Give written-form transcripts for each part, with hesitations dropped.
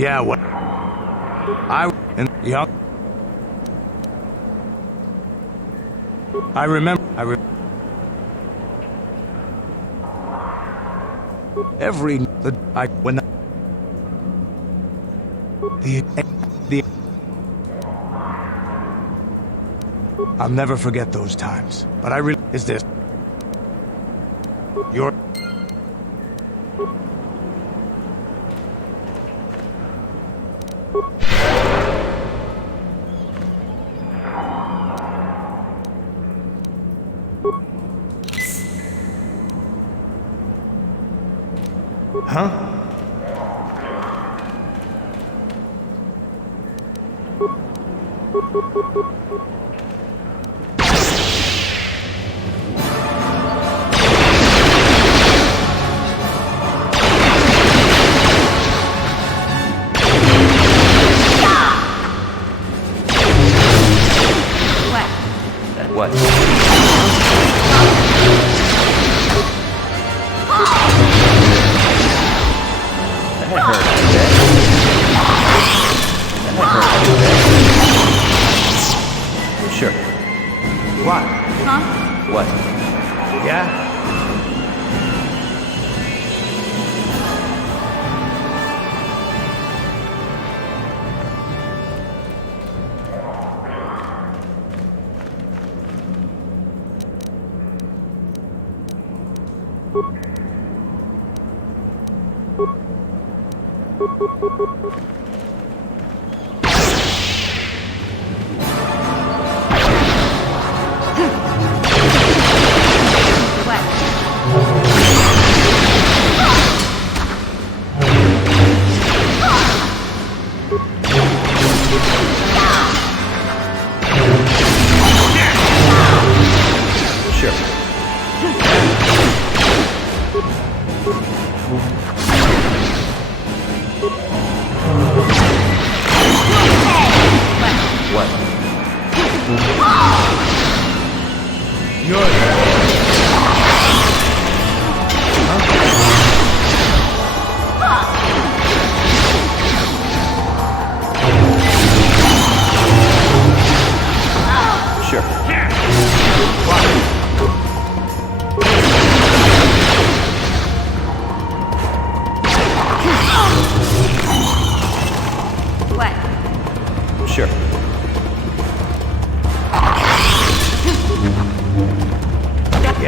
Yeah, what? Yeah. I remember. I'll never forget those times. But is this your? Huh? What? That hurt. Sure. What? Huh? What? Yeah? Sure.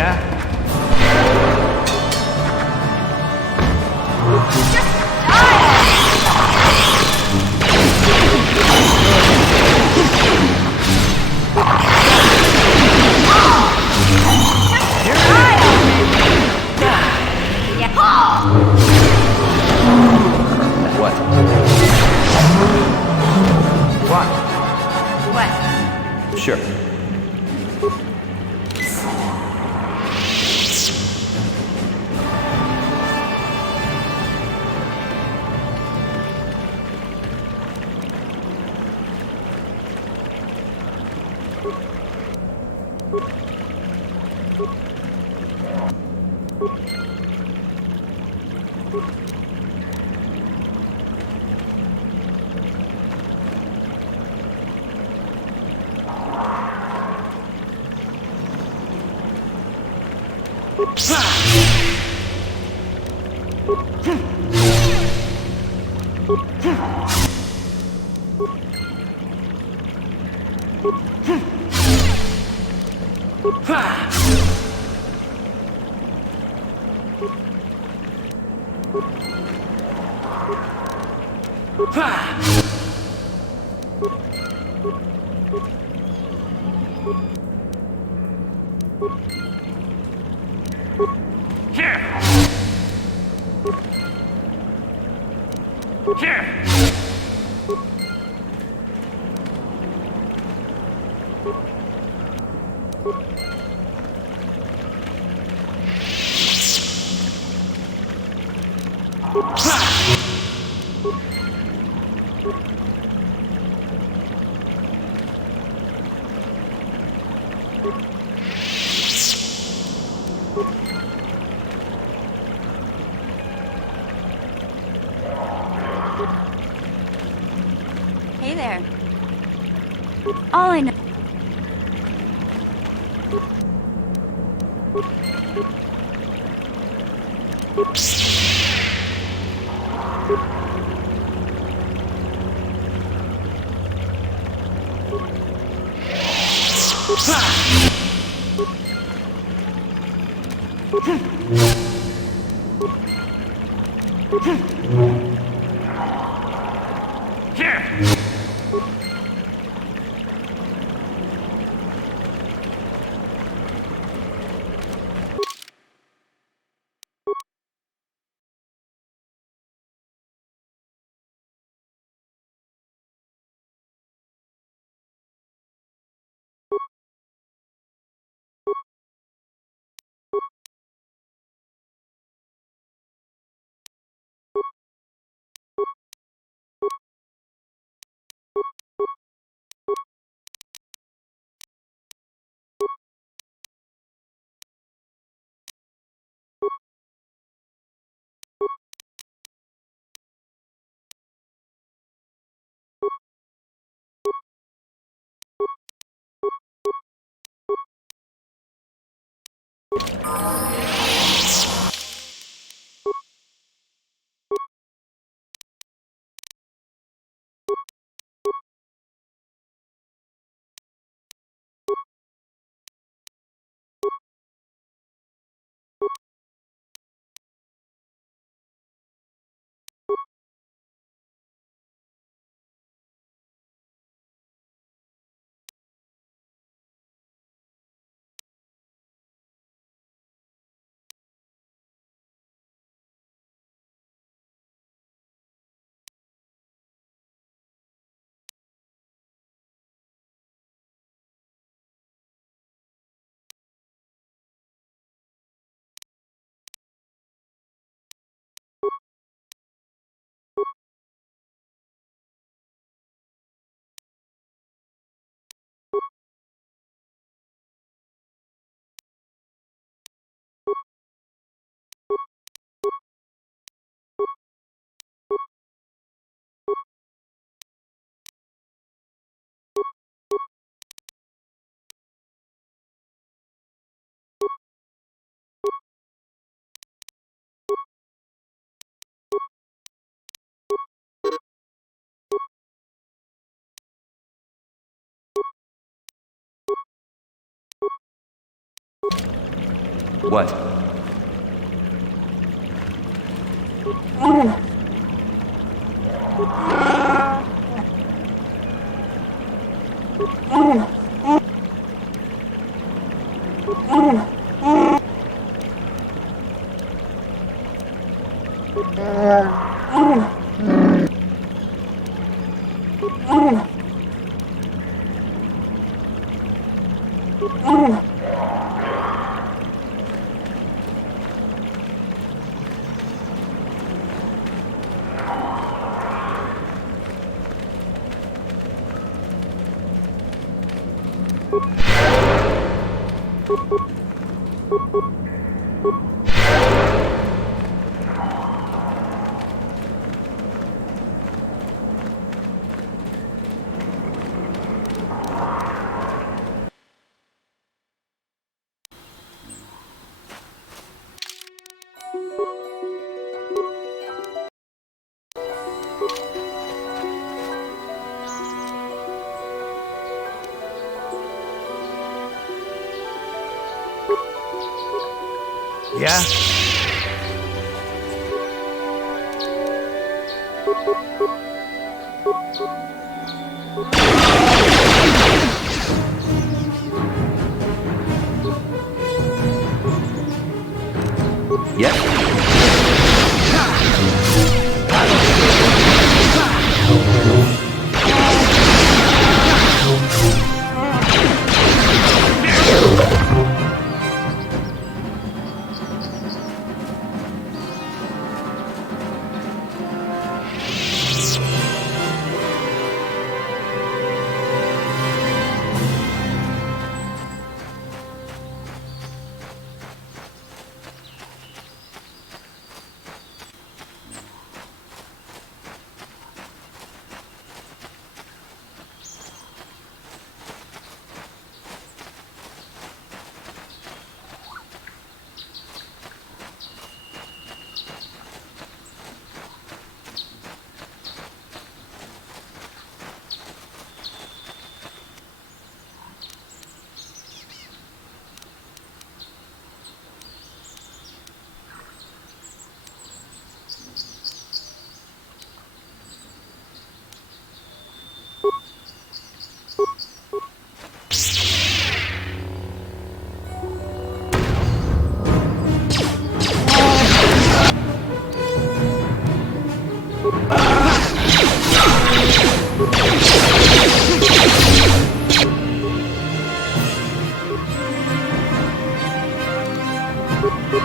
Yeah? What? What? Sure. All I know. What? Yeah? Yep.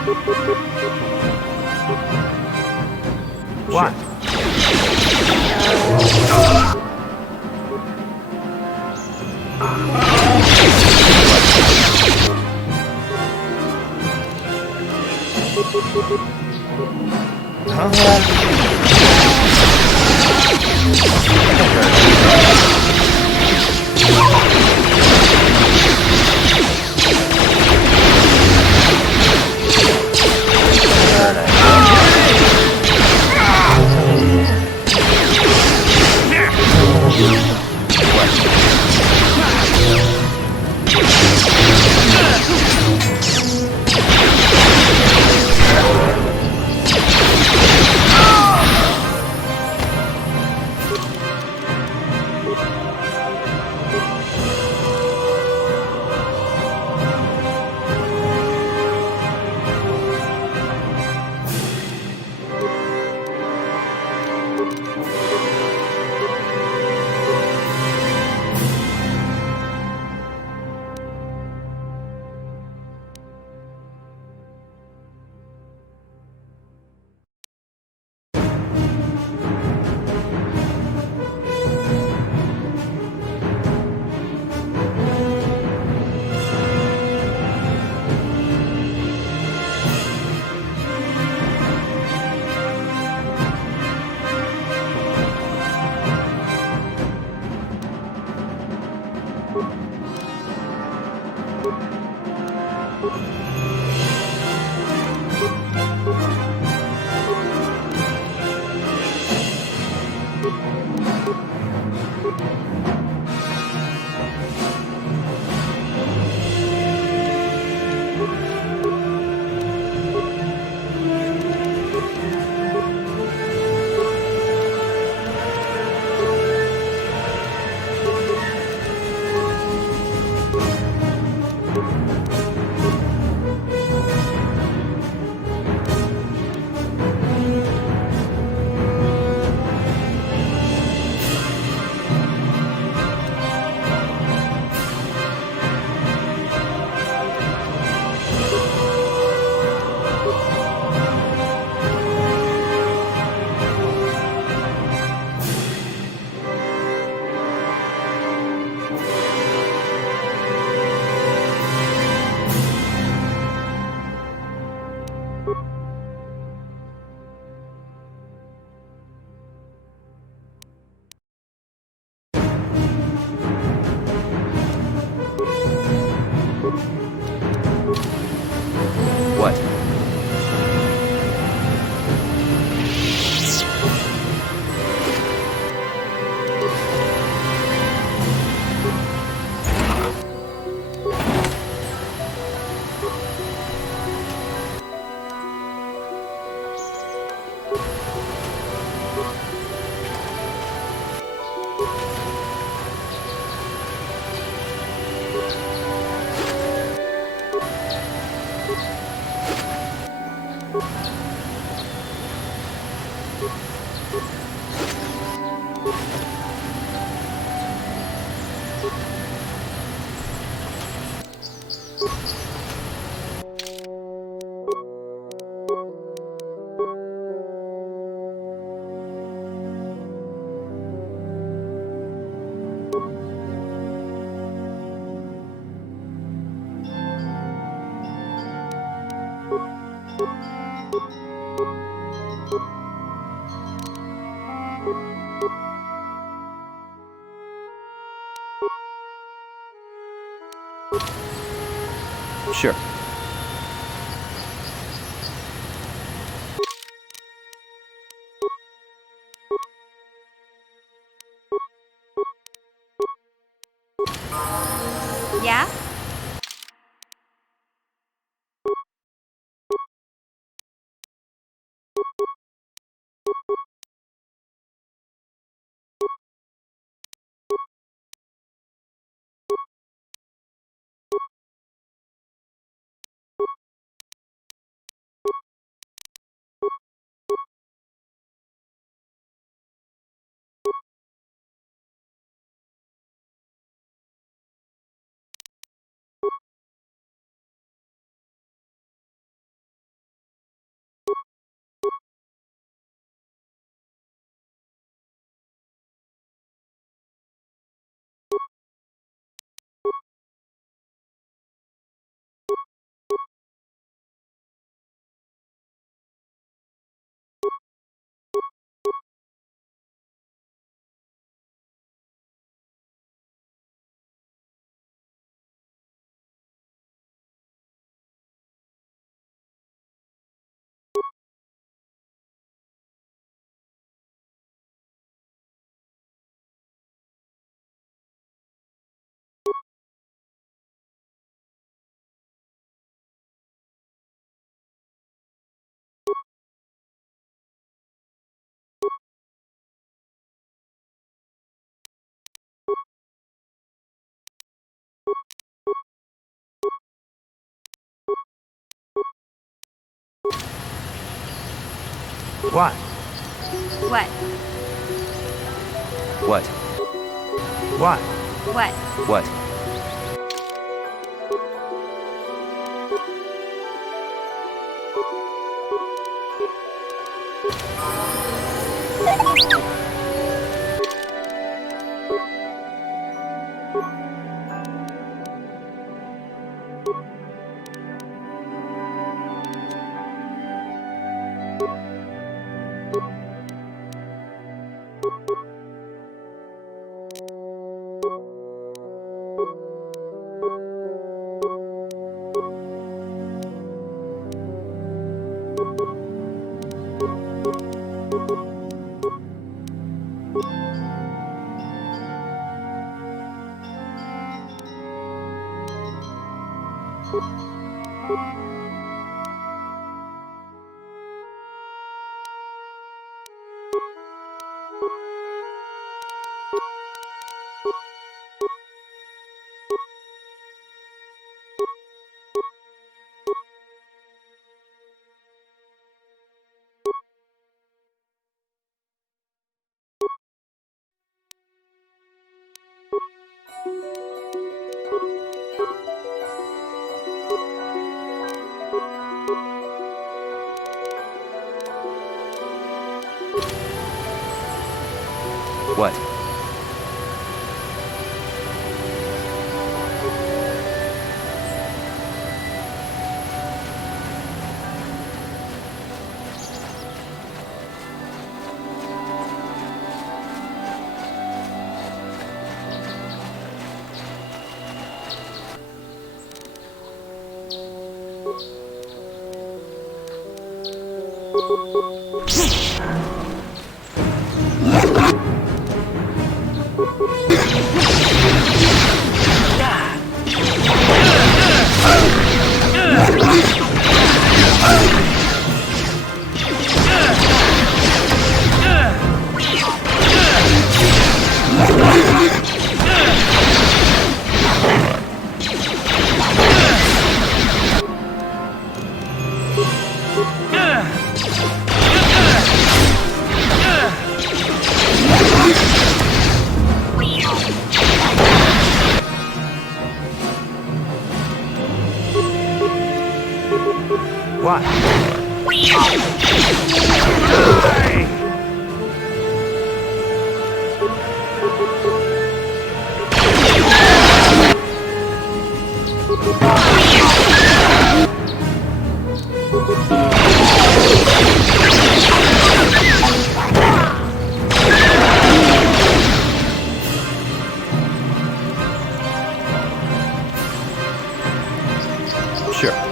What? What? Sure. Yeah? What? What? What? What? What? What? What? What? Sure.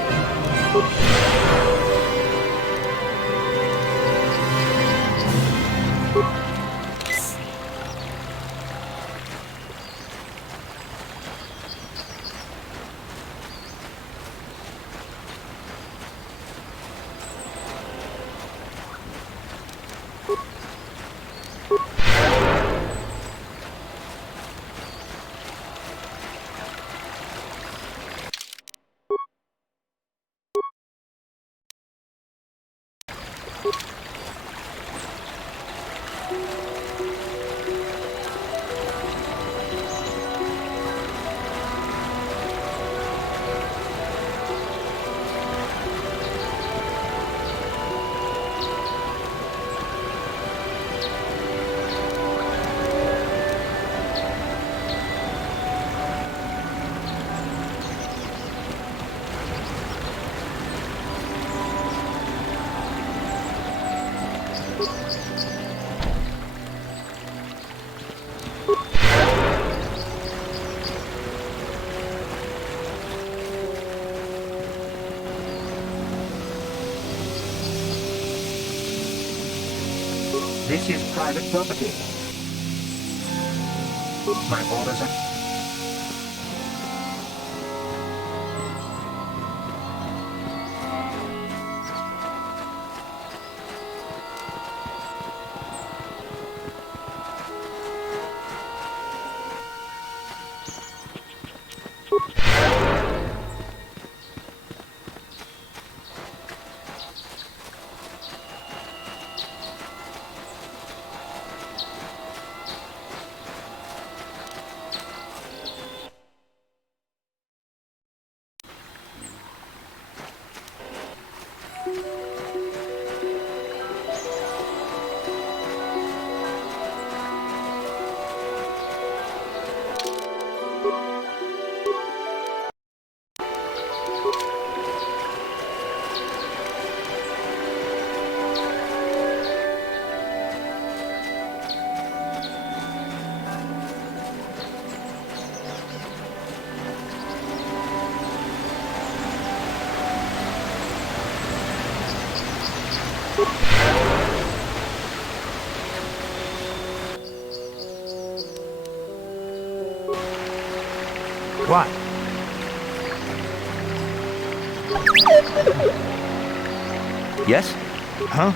This is private property. My orders are... Yes? Huh?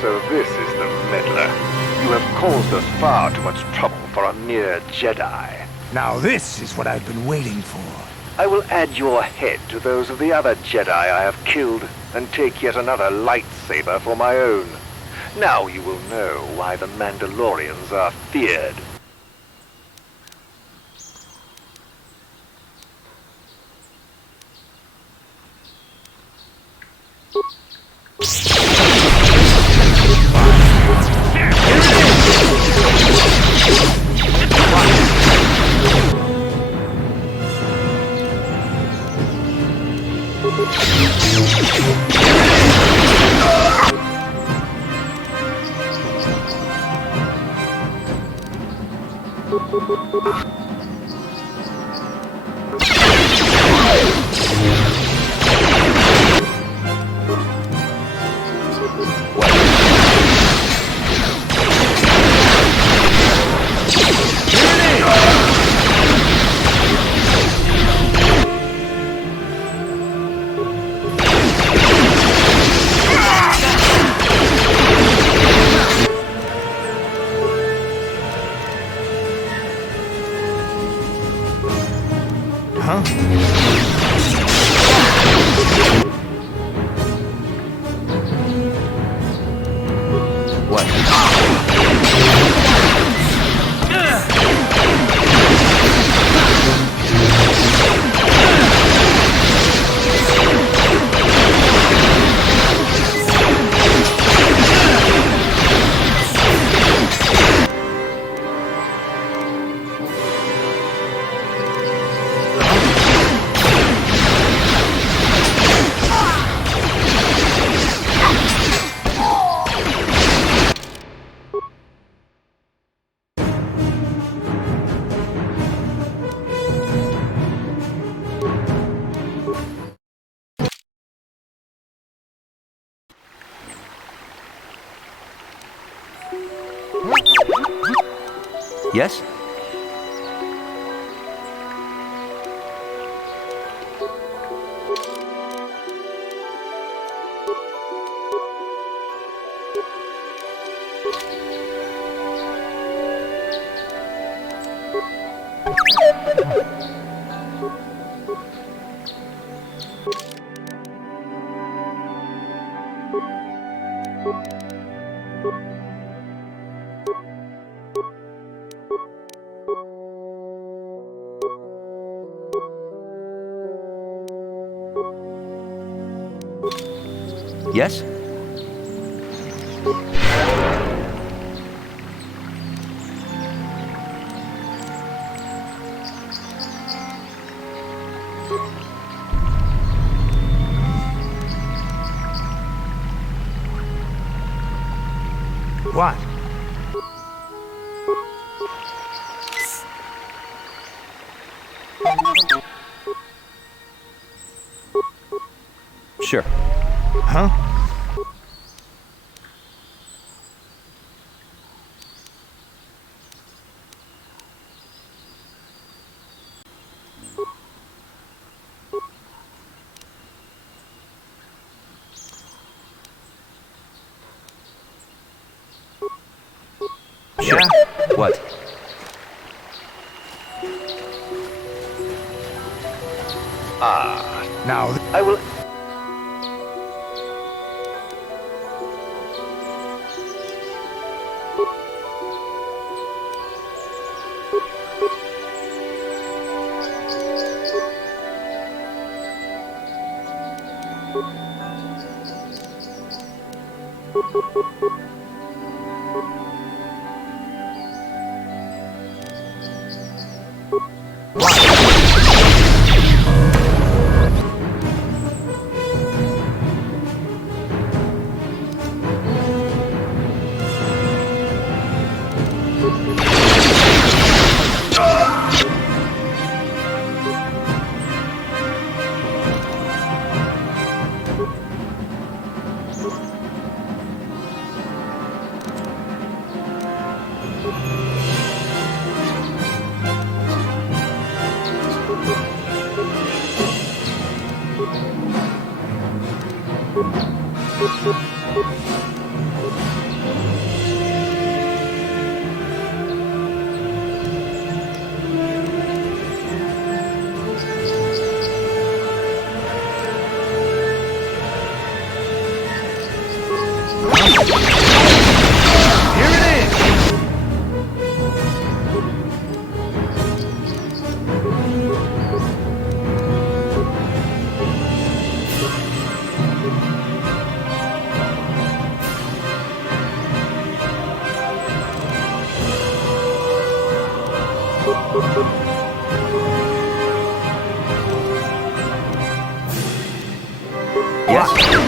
So this is the meddler. You have caused us far too much trouble for a mere Jedi. Now this is what I've been waiting for. I will add your head to those of the other Jedi I have killed, and take yet another lightsaber for my own. Now you will know why the Mandalorians are feared. Yes? Yes? What? Sure. Huh? Sure. Yeah? What? Now, I will... Yes?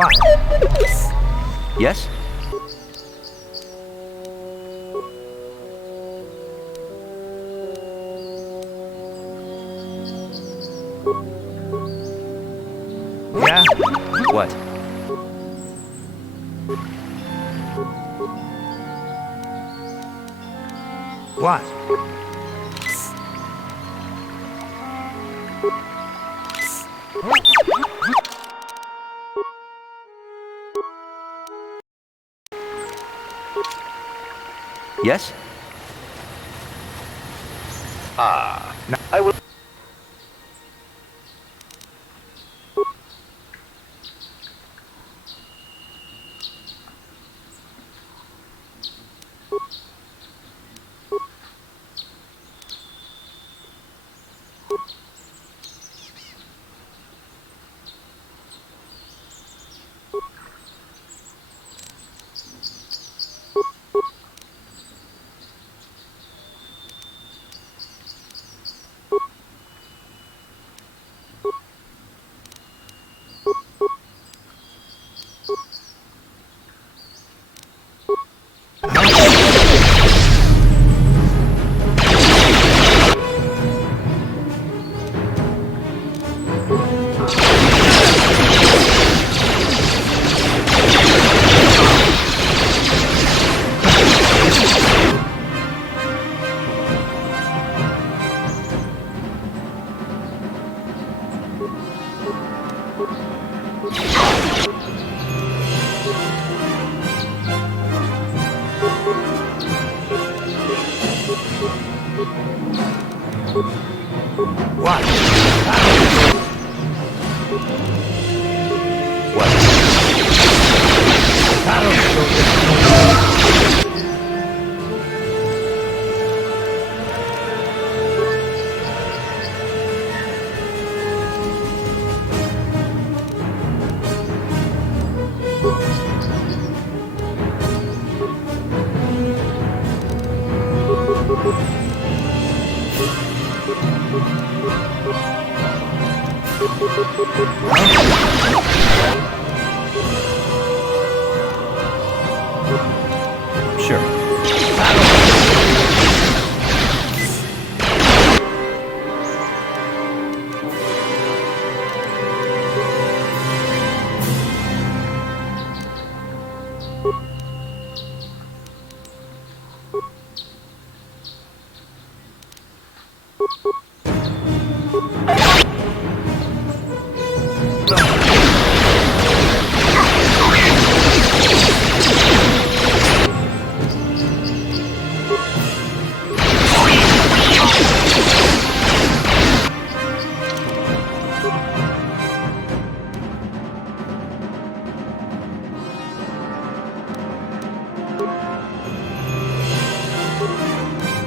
what? Yes? Yeah? What? What? Yes? I will... What? Sure.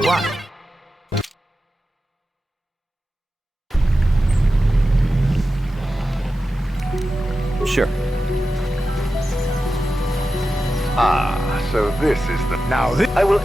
What? Sure. Ah, so this is the... Now this... I will...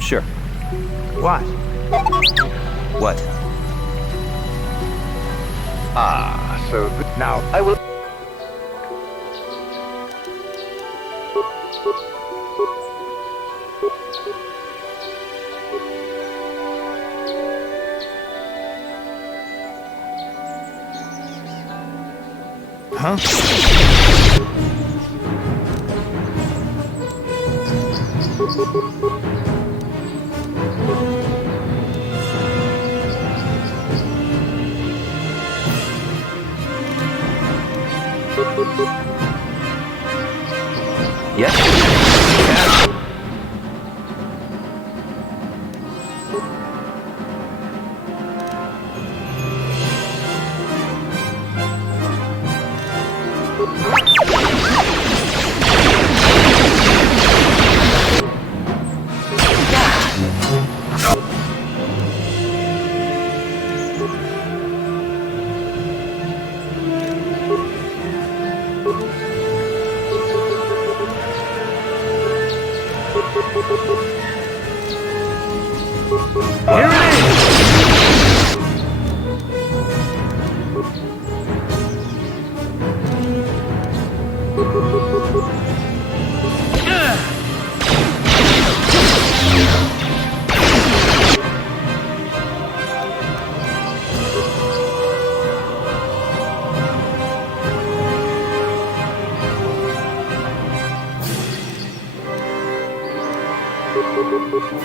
Sure. What? What? So Now, I will... huh? Yes? Here it is! Sure.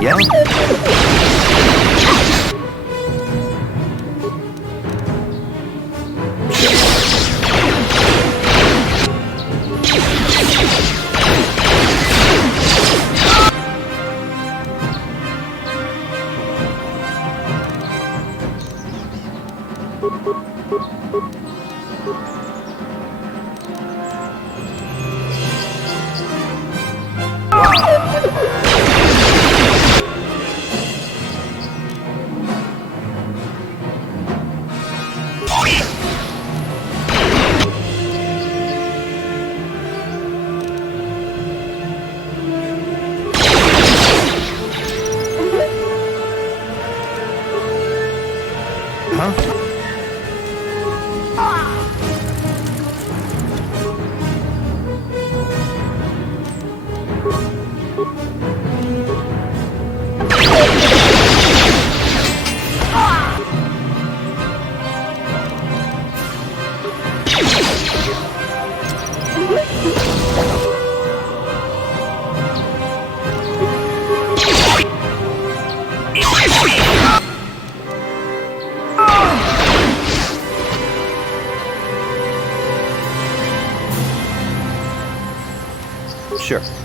Yeah? Sure.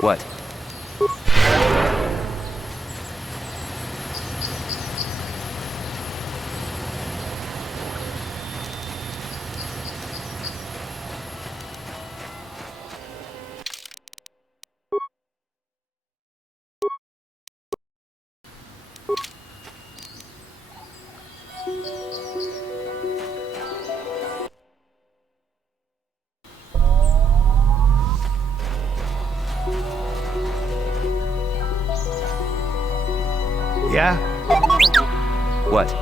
What? Yeah? What?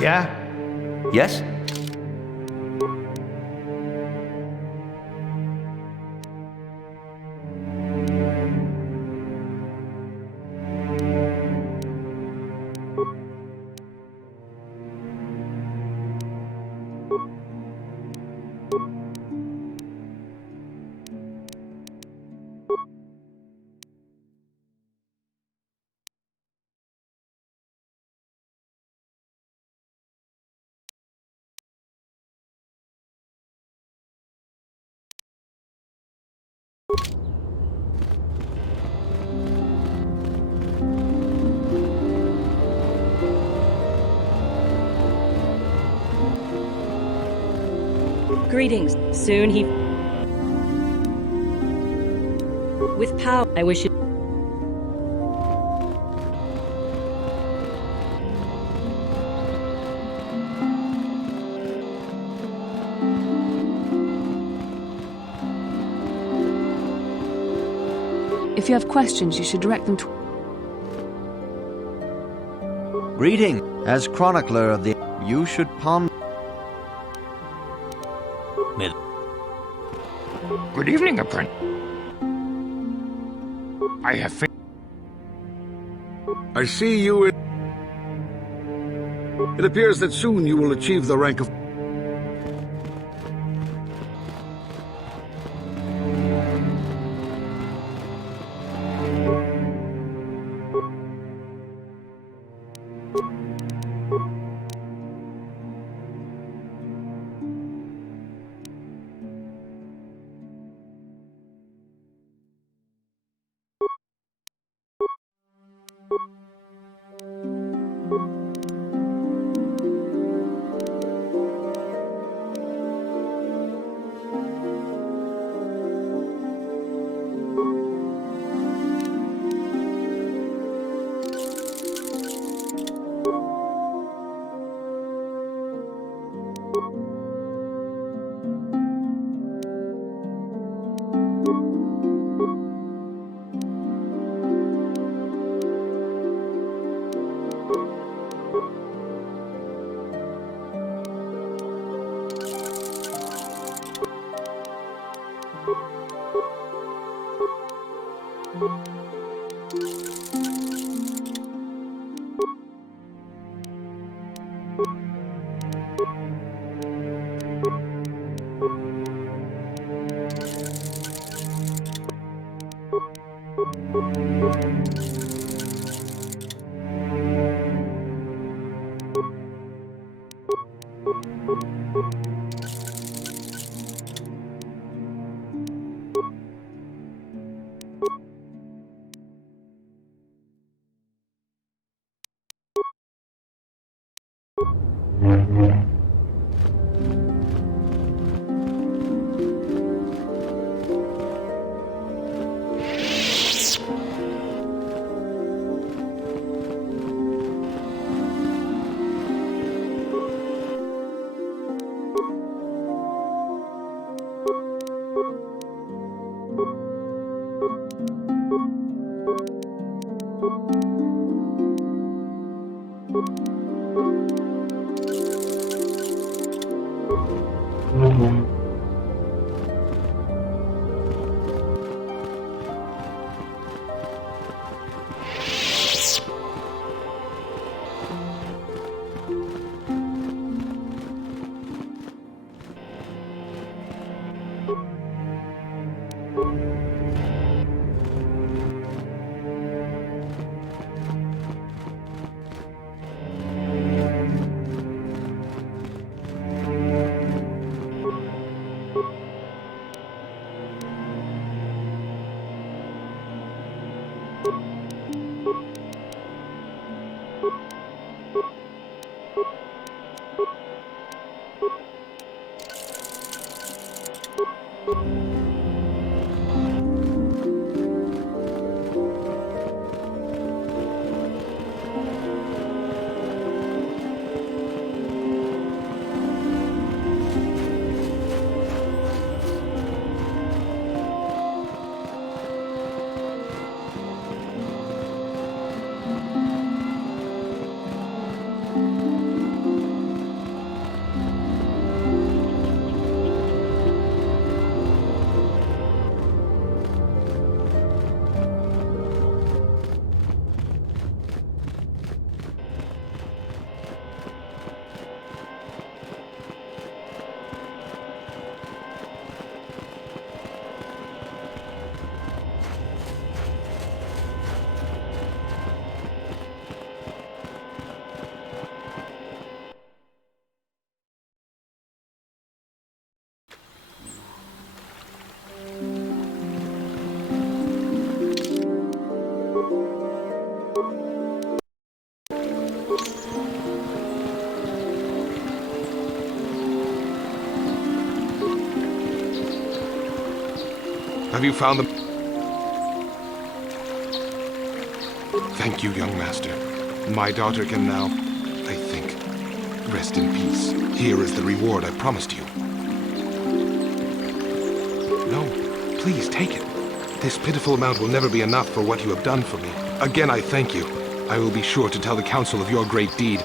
Yeah? Yes? Greetings. Soon he... With power, I wish you... If you have questions, you should direct them to... Greeting. As chronicler of the... You should ponder... Good evening, apprentice. I have I see you in... It appears that soon you will achieve the rank of... Have you found them? Thank you, young master. My daughter can now, I think, rest in peace. Here is the reward I promised you. No, please take it. This pitiful amount will never be enough for what you have done for me. Again, I thank you. I will be sure to tell the council of your great deed.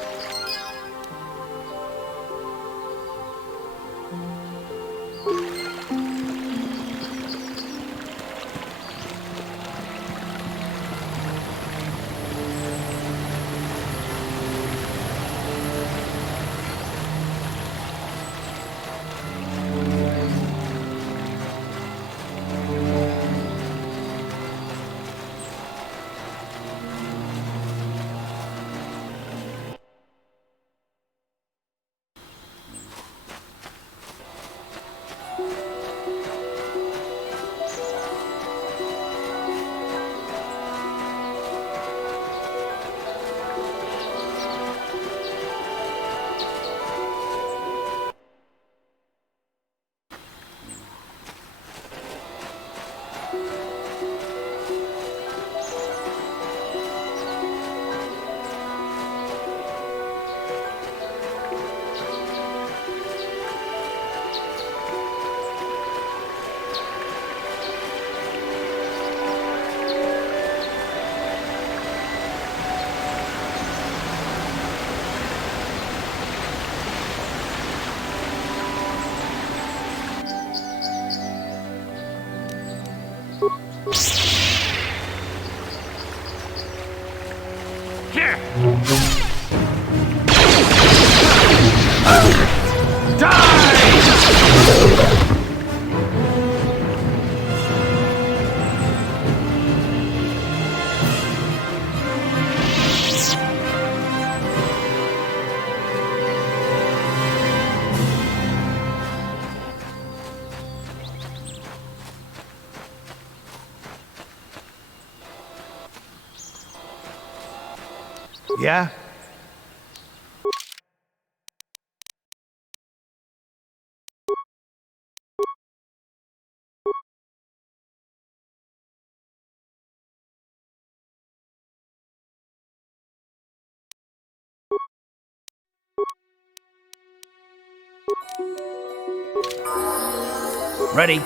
Yeah? Ready.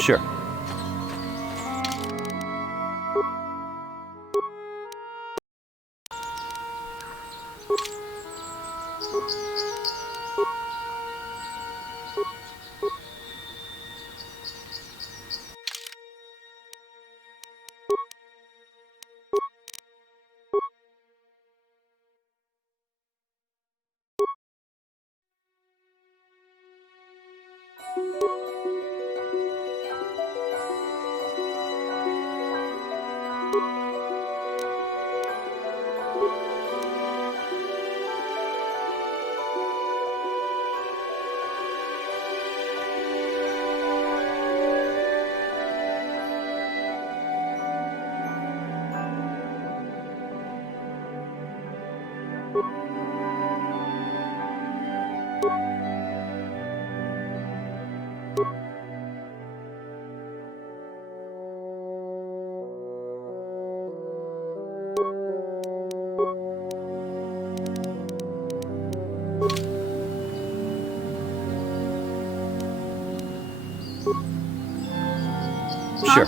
Sure. Sure.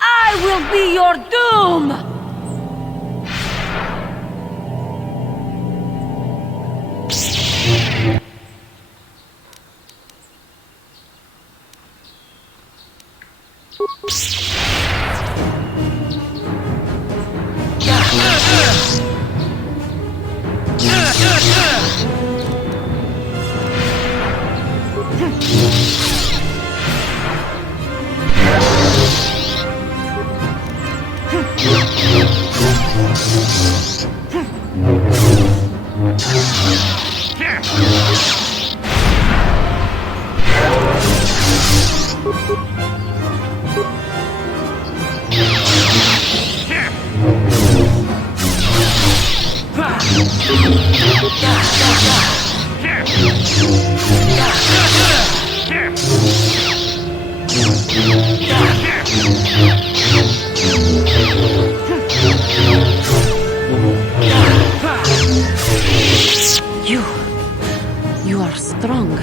I will be your doom! You are strong.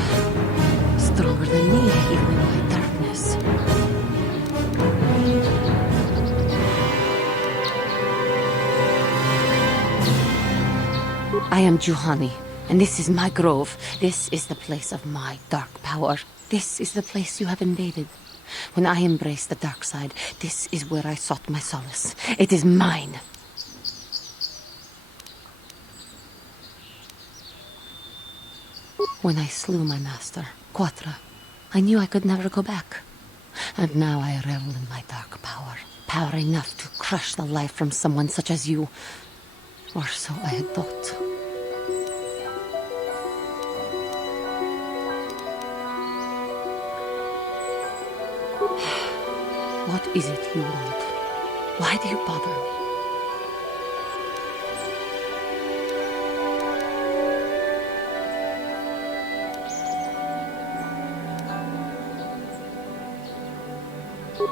Stronger than me, even in my darkness. I am Juhani, and this is my grove. This is the place of my dark power. This is the place you have invaded. When I embraced the dark side, this is where I sought my solace. It is mine. When I slew my master, Quatra, I knew I could never go back. And now I revel in my dark power. Power enough to crush the life from someone such as you. Or so I had thought. What is it you want? Why do you bother me?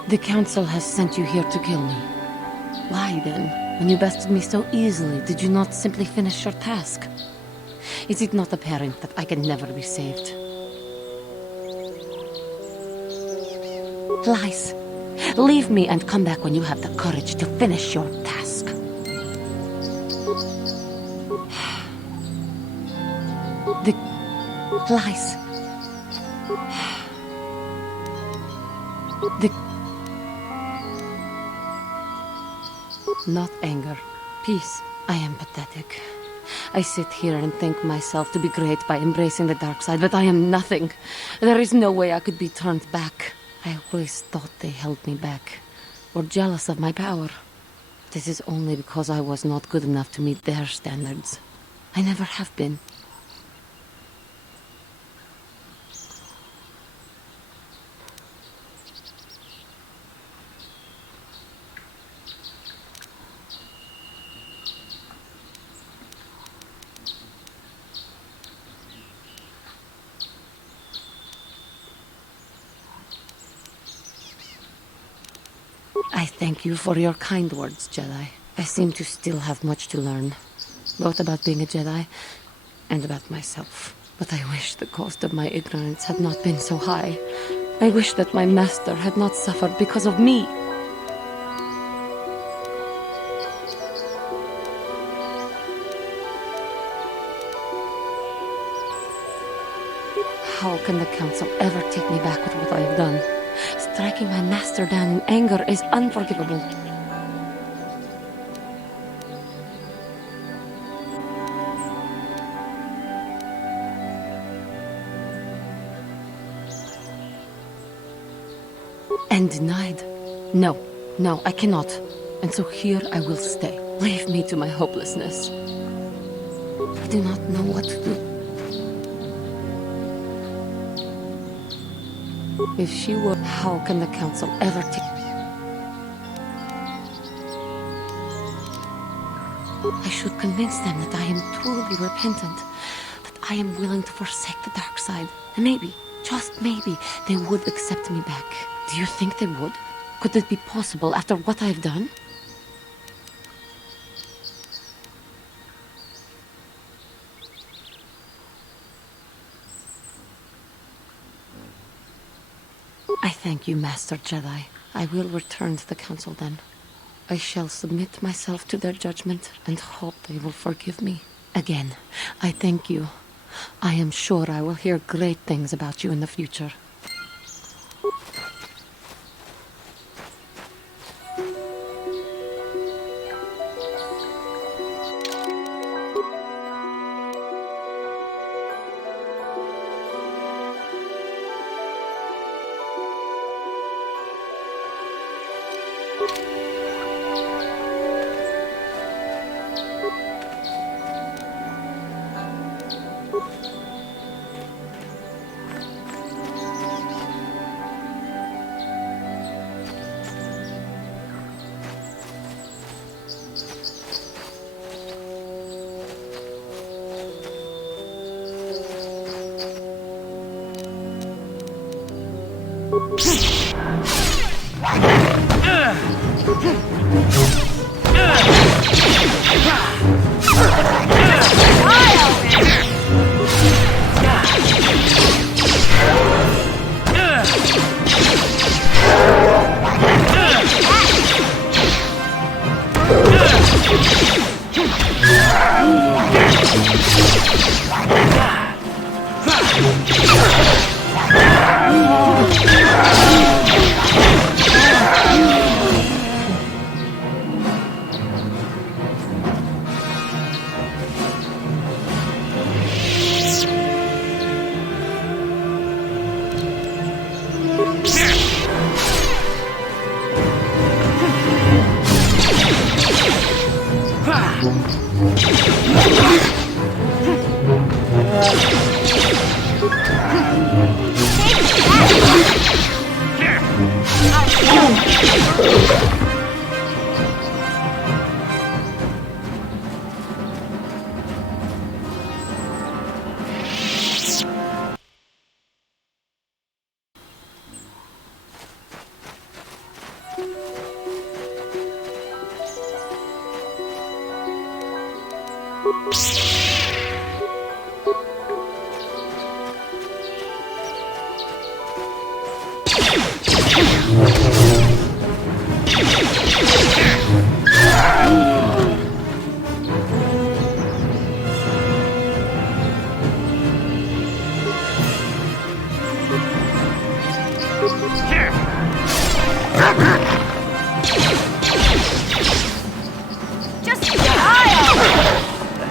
The Council has sent you here to kill me. Why then, when you bested me so easily, did you not simply finish your task? Is it not apparent that I can never be saved? Lies. Leave me and come back when you have the courage to finish your task. The lies. Not anger. Peace. I am pathetic. I sit here and think myself to be great by embracing the dark side, but I am nothing. There is no way I could be turned back. I always thought they held me back, or jealous of my power. This is only because I was not good enough to meet their standards. I never have been. I thank you for your kind words, Jedi. I seem to still have much to learn, both about being a Jedi and about myself. But I wish the cost of my ignorance had not been so high. I wish that my master had not suffered because of me. How can the Council ever take me back with what I have done? Striking my master down in anger is unforgivable. And denied? No, I cannot. And so here I will stay. Leave me to my hopelessness. I do not know what to do. If she were, how can the Council ever take... I should convince them that I am truly repentant, that I am willing to forsake the dark side, and maybe, just maybe, they would accept me back. Do you think they would? Could it be possible after what I've done? I thank you, Master Jedi. I will return to the Council then. I shall submit myself to their judgment and hope they will forgive me. Again, I thank you. I am sure I will hear great things about you in the future.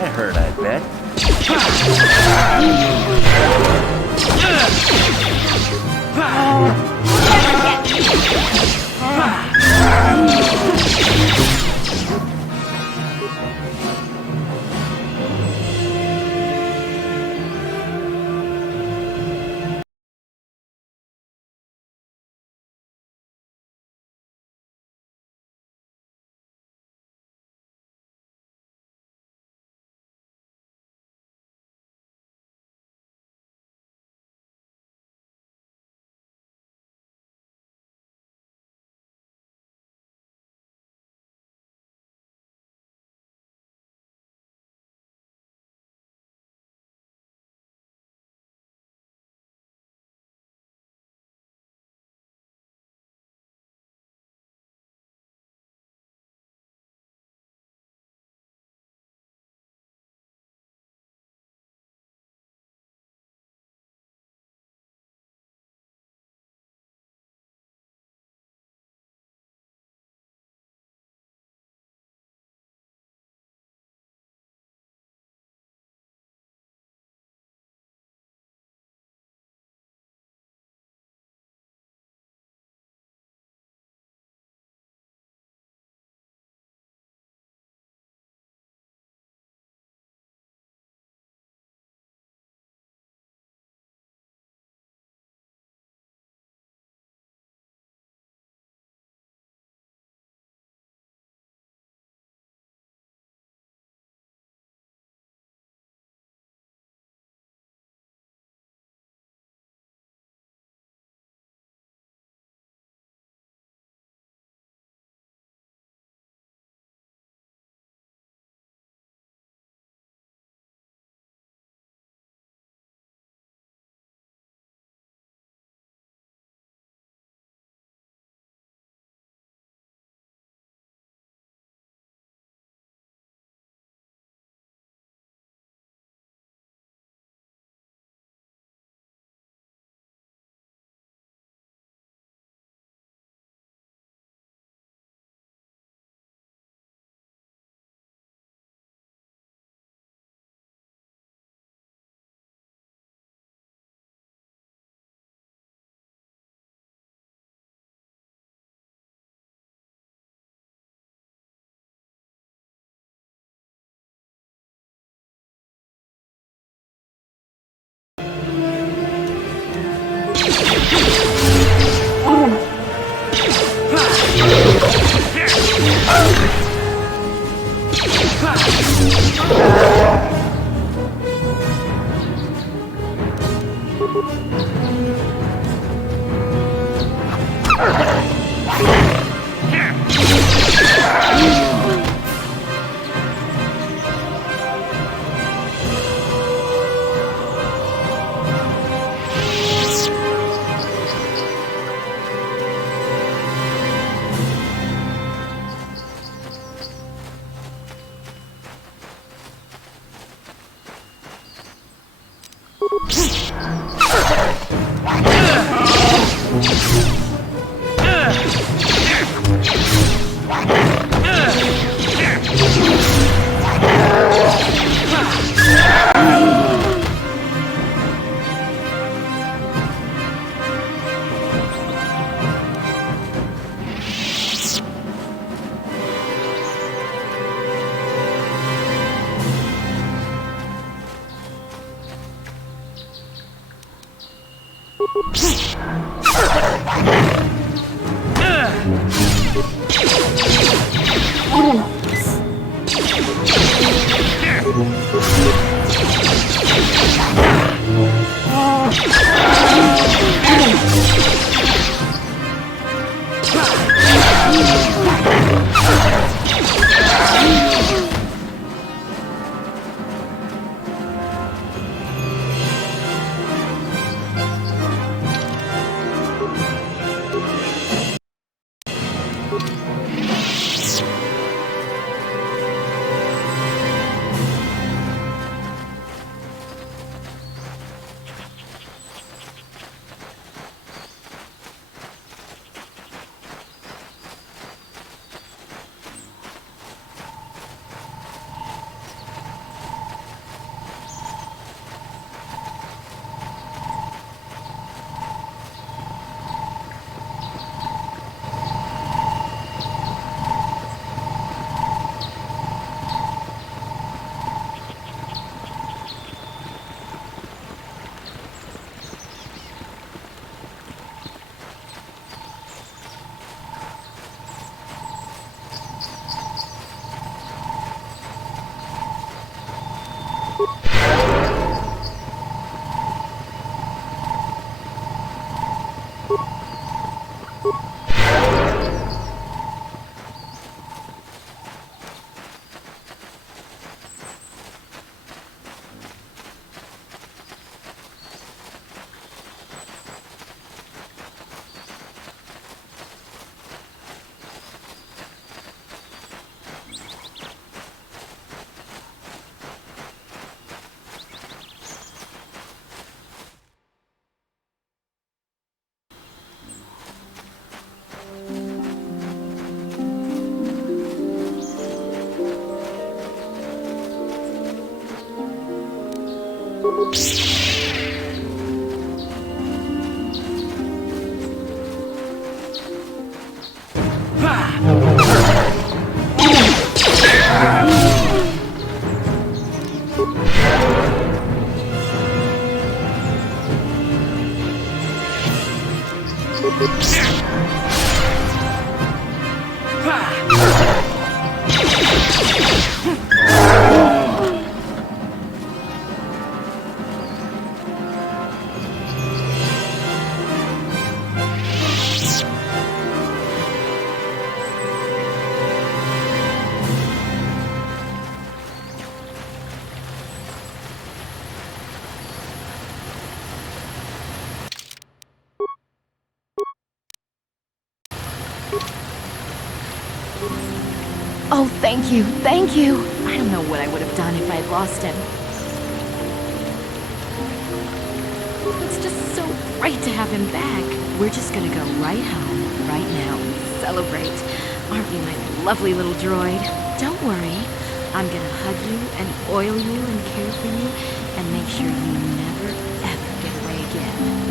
That hurt, I bet. Oh, thank you, thank you. I don't know what I would have done if I had lost him. It's just so great to have him back. We're just gonna go right home, right now, and celebrate. Aren't you my lovely little droid? Don't worry. I'm gonna hug you and oil you and care for you and make sure you never, ever get away again.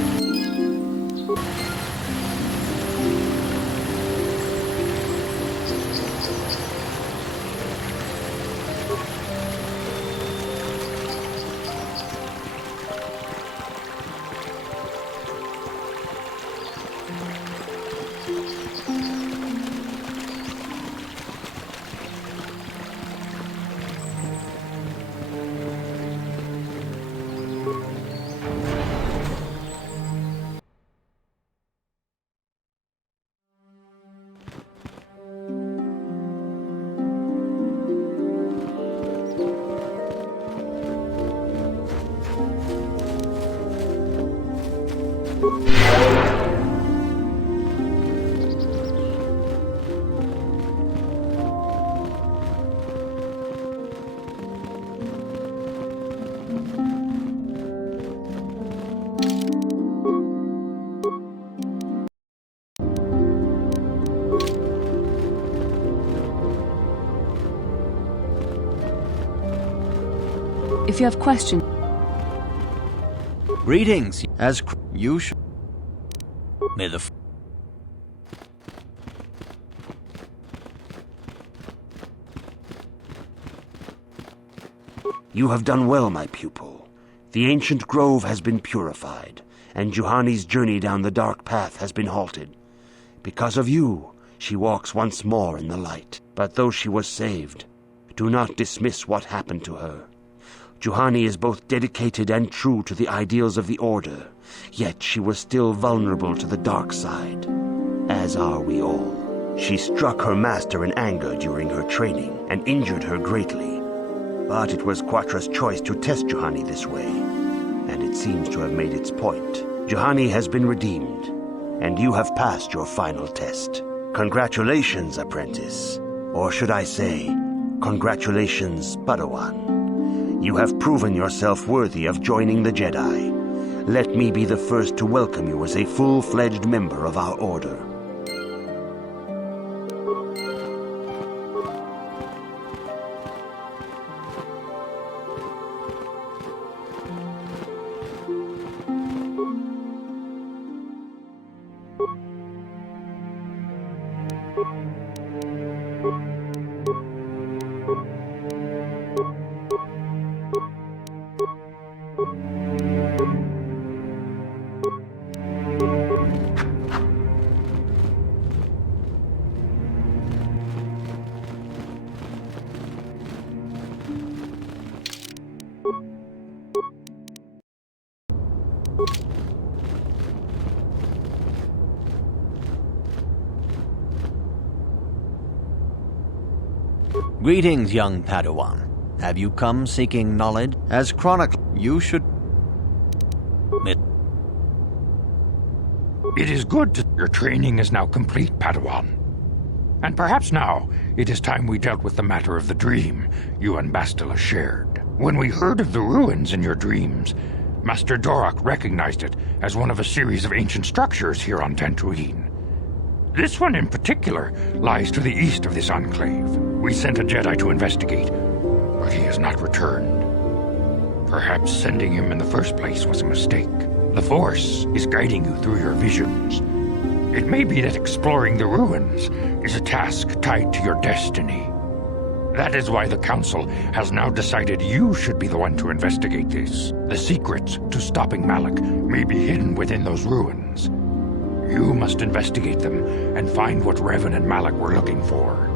If you have questions... Greetings, as you should. May the You have done well, my pupil. The ancient grove has been purified, and Juhani's journey down the dark path has been halted. Because of you, she walks once more in the light. But though she was saved, do not dismiss what happened to her. Juhani is both dedicated and true to the ideals of the Order, yet she was still vulnerable to the dark side, as are we all. She struck her master in anger during her training and injured her greatly. But it was Quatra's choice to test Juhani this way, and it seems to have made its point. Juhani has been redeemed, and you have passed your final test. Congratulations, apprentice. Or should I say, congratulations, Padawan. You have proven yourself worthy of joining the Jedi. Let me be the first to welcome you as a full-fledged member of our Order. Greetings, young Padawan. Have you come seeking knowledge? As chronicler, you should... It is good that your training is now complete, Padawan. And perhaps now it is time we dealt with the matter of the dream you and Bastila shared. When we heard of the ruins in your dreams, Master Dorak recognized it as one of a series of ancient structures here on Dantooine. This one in particular lies to the east of this enclave. We sent a Jedi to investigate, but he has not returned. Perhaps sending him in the first place was a mistake. The Force is guiding you through your visions. It may be that exploring the ruins is a task tied to your destiny. That is why the Council has now decided you should be the one to investigate this. The secrets to stopping Malak may be hidden within those ruins. You must investigate them and find what Revan and Malak were looking for.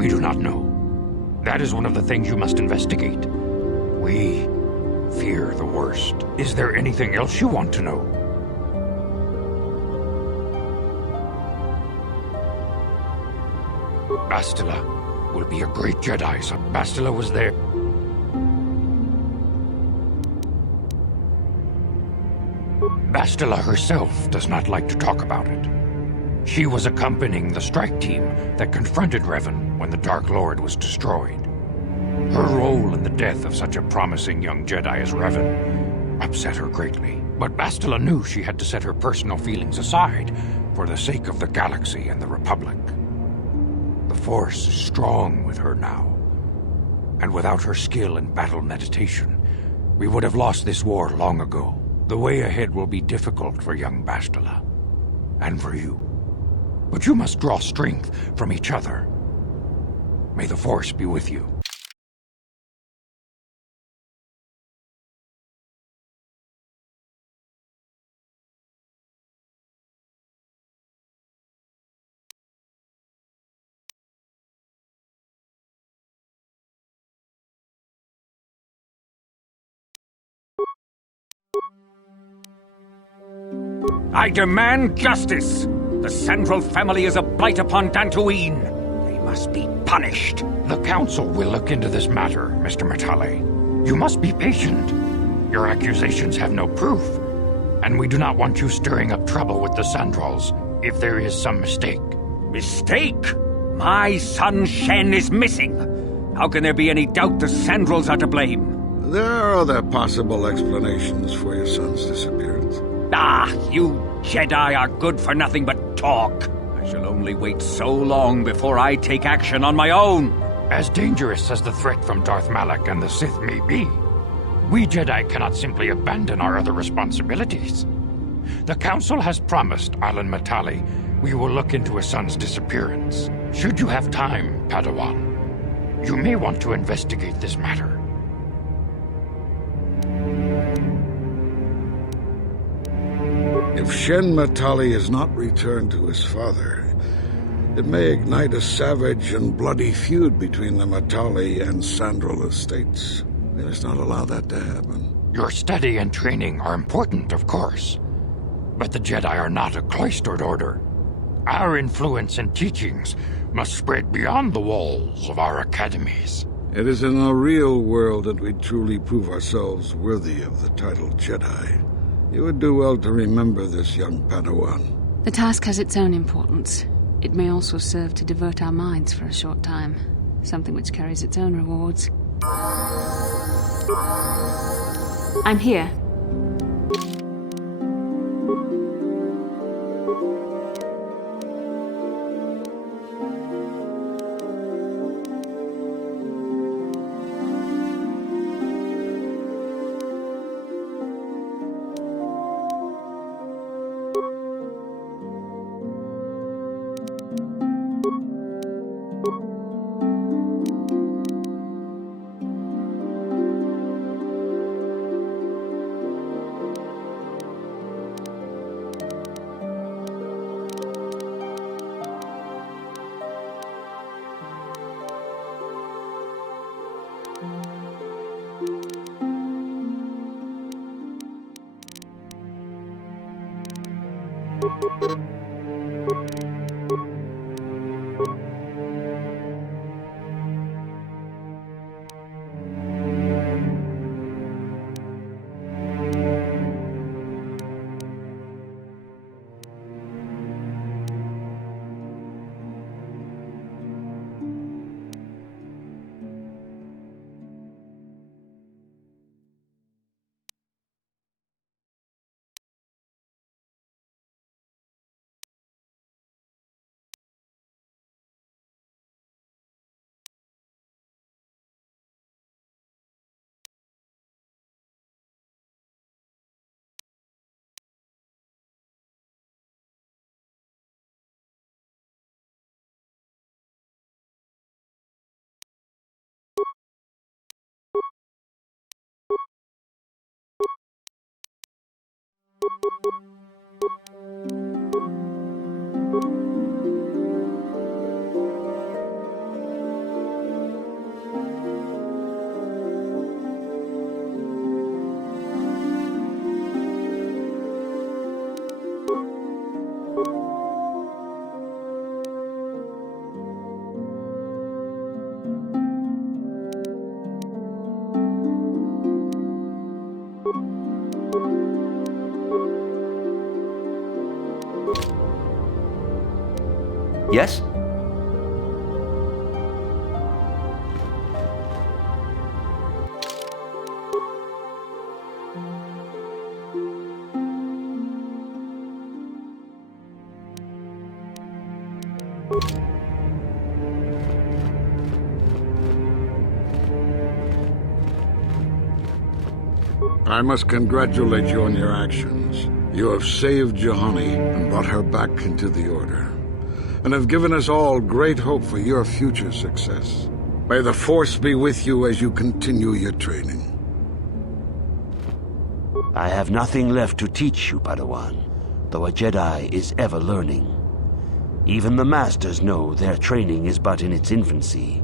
We do not know. That is one of the things you must investigate. We fear the worst. Is there anything else you want to know? Bastila will be a great Jedi, so Bastila was there. Bastila herself does not like to talk about it. She was accompanying the strike team that confronted Revan when the Dark Lord was destroyed. Her role in the death of such a promising young Jedi as Revan upset her greatly. But Bastila knew she had to set her personal feelings aside for the sake of the galaxy and the Republic. The Force is strong with her now, and without her skill in battle meditation, we would have lost this war long ago. The way ahead will be difficult for young Bastila, and for you. But you must draw strength from each other. May the Force be with you. I demand justice! The Sandral family is a blight upon Dantooine. They must be punished. The Council will look into this matter, Mr. Matale. You must be patient. Your accusations have no proof, and we do not want you stirring up trouble with the Sandrals if there is some mistake. Mistake? My son Shen is missing. How can there be any doubt the Sandrals are to blame? There are other possible explanations for your son's disappearance. Ah, you Jedi are good for nothing but talk. I shall only wait so long before I take action on my own. As dangerous as the threat from Darth Malak and the Sith may be, we Jedi cannot simply abandon our other responsibilities. The Council has promised Alan Matale we will look into his son's disappearance. Should you have time, Padawan, you may want to investigate this matter. If Shen Matali is not returned to his father, it may ignite a savage and bloody feud between the Matali and Sandral estates. We must not allow that to happen. Your study and training are important, of course, but the Jedi are not a cloistered order. Our influence and teachings must spread beyond the walls of our academies. It is in the real world that we truly prove ourselves worthy of the title Jedi. You would do well to remember this, young Padawan. The task has its own importance. It may also serve to divert our minds for a short time, something which carries its own rewards. I'm here. Yes? I must congratulate you on your actions. You have saved Juhani and brought her back into the Order, and have given us all great hope for your future success. May the Force be with you as you continue your training. I have nothing left to teach you, Padawan, though a Jedi is ever learning. Even the Masters know their training is but in its infancy.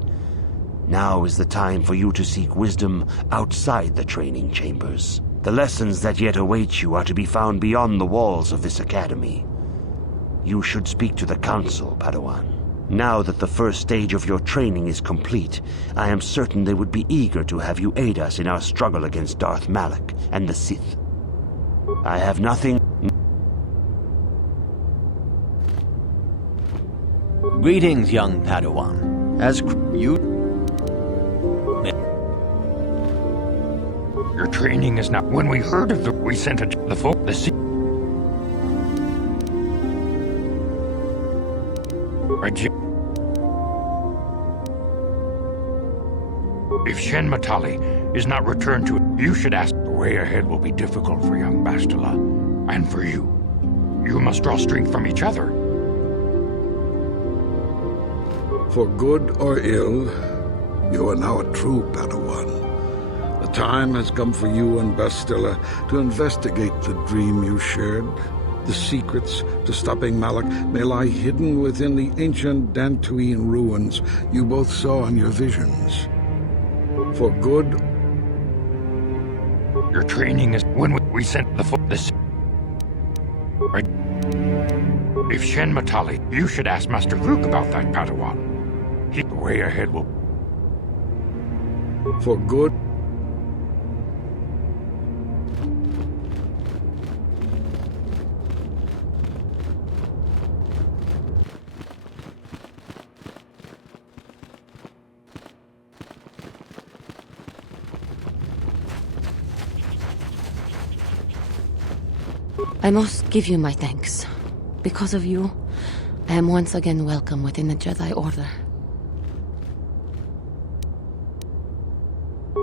Now is the time for you to seek wisdom outside the training chambers. The lessons that yet await you are to be found beyond the walls of this academy. You should speak to the Council, Padawan. Now that the first stage of your training is complete, I am certain they would be eager to have you aid us in our struggle against Darth Malak and the Sith. I have nothing... Greetings, young Padawan. As you... Your training is now... When we heard of we sent the folk... If Shen Matali is not returned to it, you should ask. The way ahead will be difficult for young Bastila, and for you. You must draw strength from each other. For good or ill, you are now a true Padawan. The time has come for you and Bastila to investigate the dream you shared. The secrets to stopping Malak may lie hidden within the ancient Dantooine ruins you both saw in your visions. For good... Your training is... When we sent the folk... If Shen Matali, you should ask Master Luke about that, Padawan. The way ahead will... For good... I must give you my thanks. Because of you, I am once again welcome within the Jedi Order.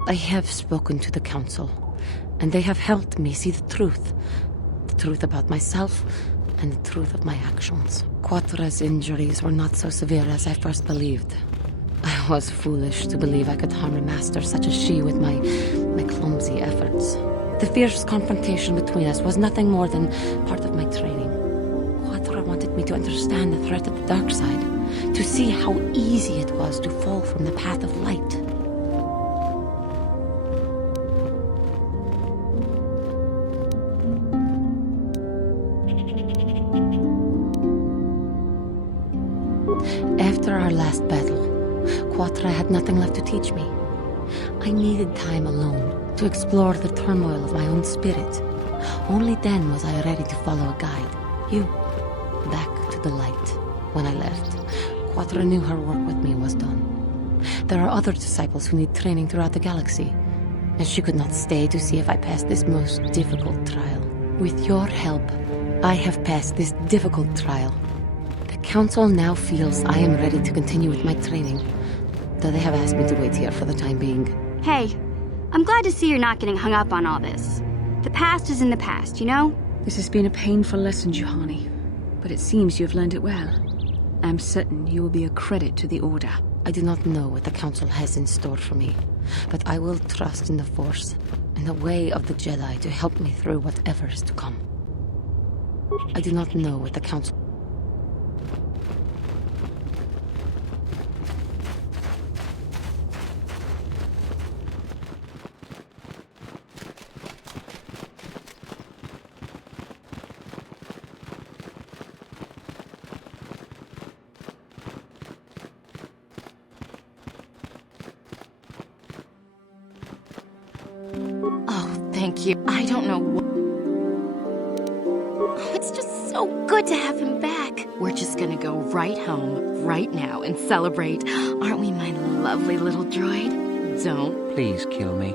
I have spoken to the Council, and they have helped me see the truth. The truth about myself, and the truth of my actions. Quatra's injuries were not so severe as I first believed. I was foolish to believe I could harm a master such as she with my clumsy efforts. The fierce confrontation between us was nothing more than part of my training. Quatra wanted me to understand the threat of the dark side, to see how easy it was to fall from the path of light. After our last battle, Quatra had nothing left to teach me. I needed time alone to explore the turmoil of my own spirit. Only then was I ready to follow a guide. You. Back to the light. When I left, Quatra knew her work with me was done. There are other disciples who need training throughout the galaxy, and she could not stay to see if I passed this most difficult trial. With your help, I have passed this difficult trial. The Council now feels I am ready to continue with my training, though they have asked me to wait here for the time being. Hey, I'm glad to see you're not getting hung up on all this. The past is in the past, you know? This has been a painful lesson, Juhani, but it seems you've learned it well. I'm certain you will be a credit to the Order. I do not know what the Council has in store for me, but I will trust in the Force and the way of the Jedi to help me through whatever is to come. I do not know what the Council... Thank you. I don't know what... Oh, it's just so good to have him back. We're just gonna go right home, right now, and celebrate. Aren't we, my lovely little droid? Don't. Please kill me.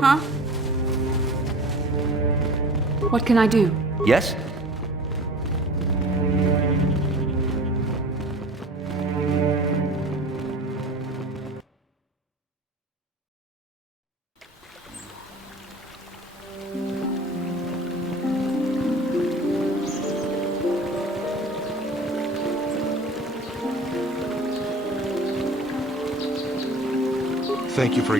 Huh? What can I do? Yes? Thank you for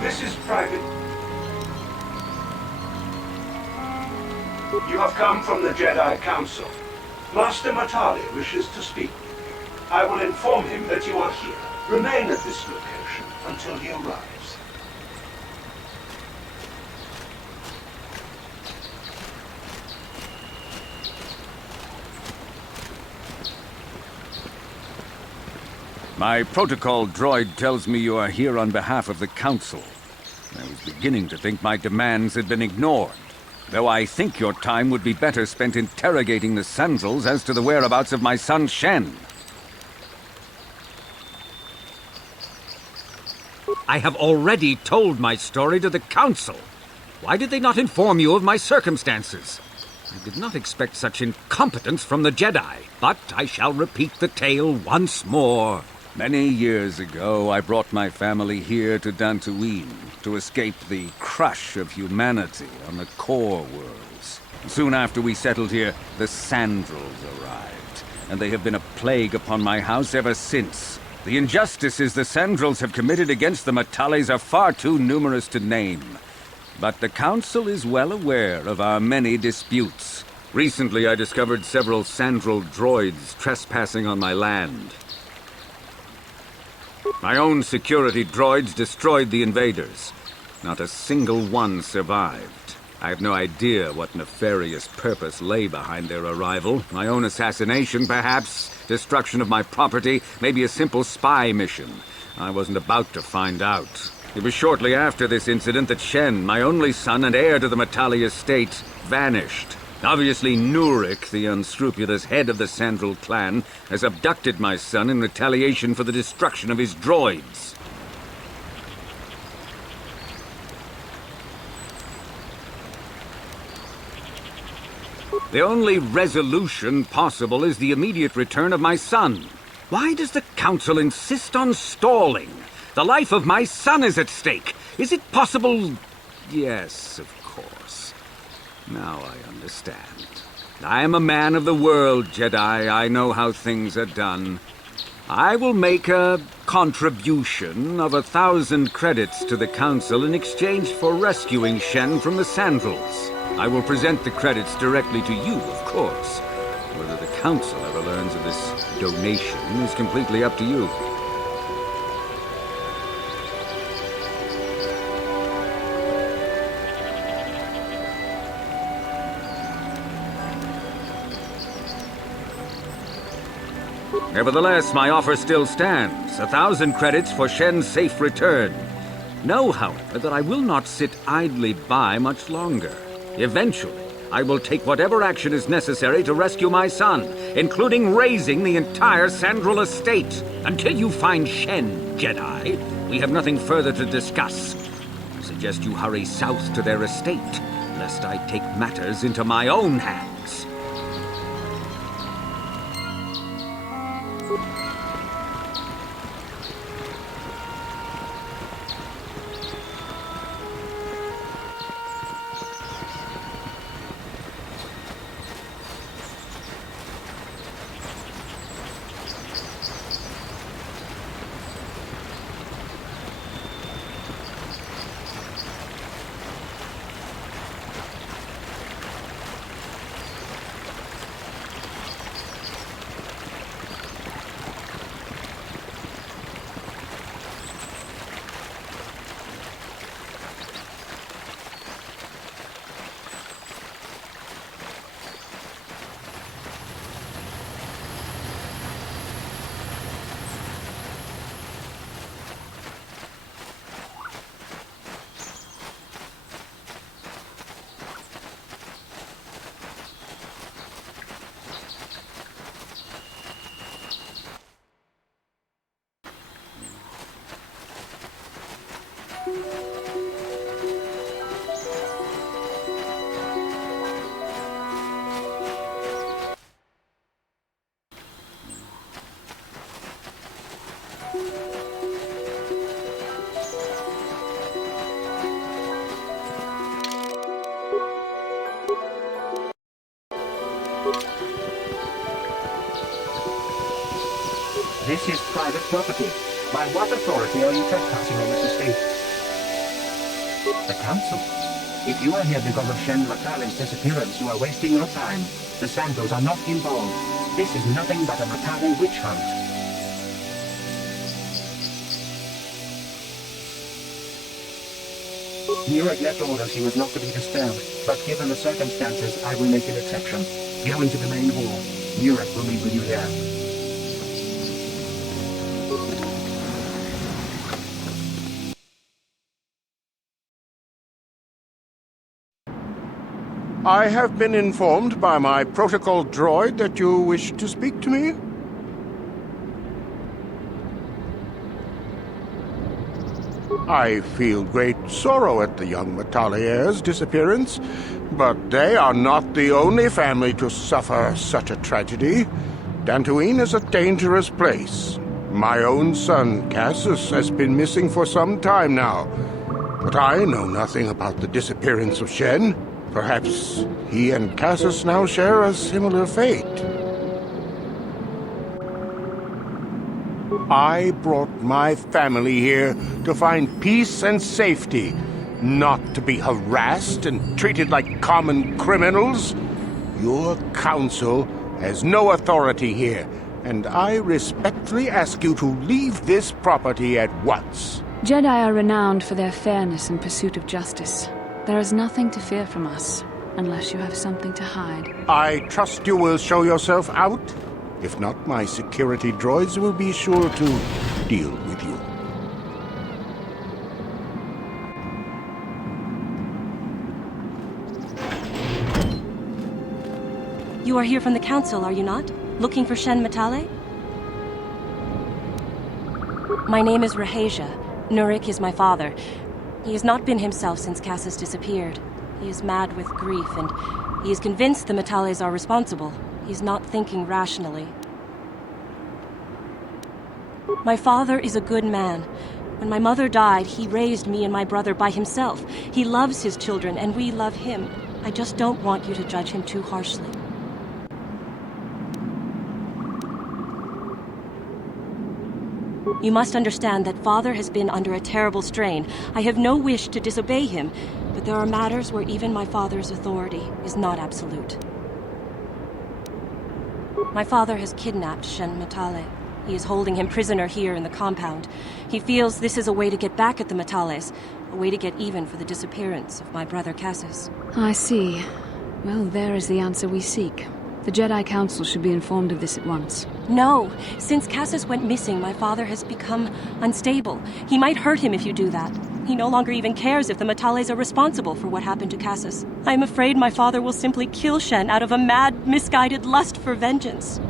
This is private. You have come from the Jedi Council. Master Matali wishes to speak with you. I will inform him that you are here. Remain at this location until he arrives. My protocol droid tells me you are here on behalf of the Council. I was beginning to think my demands had been ignored, though I think your time would be better spent interrogating the Sanzals as to the whereabouts of my son Shen. I have already told my story to the Council. Why did they not inform you of my circumstances? I did not expect such incompetence from the Jedi, but I shall repeat the tale once more. Many years ago, I brought my family here to Dantooine to escape the crush of humanity on the core worlds. Soon after we settled here, the Sandrals arrived, and they have been a plague upon my house ever since. The injustices the Sandrals have committed against the Matales are far too numerous to name. But the Council is well aware of our many disputes. Recently, I discovered several Sandral droids trespassing on my land. My own security droids destroyed the invaders. Not a single one survived. I have no idea what nefarious purpose lay behind their arrival. My own assassination, perhaps? Destruction of my property? Maybe a simple spy mission? I wasn't about to find out. It was shortly after this incident that Shen, my only son and heir to the Matali estate, vanished. Obviously, Nurik, the unscrupulous head of the Sandral clan, has abducted my son in retaliation for the destruction of his droids. The only resolution possible is the immediate return of my son. Why does the Council insist on stalling? The life of my son is at stake. Is it possible? Yes, of course. Now I understand. I am a man of the world, Jedi. I know how things are done. I will make a contribution of 1,000 credits to the Council in exchange for rescuing Shen from the Sandrals. I will present the credits directly to you, of course. Whether the Council ever learns of this donation is completely up to you. Nevertheless, my offer still stands. 1,000 credits for Shen's safe return. Know, however, that I will not sit idly by much longer. Eventually, I will take whatever action is necessary to rescue my son, including razing the entire Sandral estate. Until you find Shen, Jedi, we have nothing further to discuss. I suggest you hurry south to their estate, lest I take matters into my own hands. This is private property. By what authority are you trespassing on this estate? The Council. If you are here because of Shen Matali's disappearance, you are wasting your time. The Sandrals are not involved. This is nothing but a Matali witch hunt. Nurik left orders he was not to be disturbed, but given the circumstances, I will make an exception. Go into the main hall. Nurik will meet with you there. I have been informed by my protocol droid that you wish to speak to me. I feel great sorrow at the young Matali heir's disappearance, but they are not the only family to suffer such a tragedy. Dantooine is a dangerous place. My own son, Cassius, has been missing for some time now, but I know nothing about the disappearance of Shen. Perhaps he and Cassius now share a similar fate. I brought my family here to find peace and safety, not to be harassed and treated like common criminals. Your council has no authority here, and I respectfully ask you to leave this property at once. Jedi are renowned for their fairness and pursuit of justice. There is nothing to fear from us, unless you have something to hide. I trust you will show yourself out. If not, my security droids will be sure to deal with you. You are here from the council, are you not? Looking for Shen Matale? My name is Rahasia. Nurik is my father. He has not been himself since Cassus disappeared. He is mad with grief, and he is convinced the Matales are responsible. He's not thinking rationally. My father is a good man. When my mother died, he raised me and my brother by himself. He loves his children, and we love him. I just don't want you to judge him too harshly. You must understand that Father has been under a terrible strain. I have no wish to disobey him, but there are matters where even my father's authority is not absolute. My father has kidnapped Shen Matale. He is holding him prisoner here in the compound. He feels this is a way to get back at the Matales, a way to get even for the disappearance of my brother Cassus. I see. Well, there is the answer we seek. The Jedi Council should be informed of this at once. No! Since Cassus went missing, my father has become unstable. He might hurt him if you do that. He no longer even cares if the Matales are responsible for what happened to Cassus. I am afraid my father will simply kill Shen out of a mad, misguided lust for vengeance.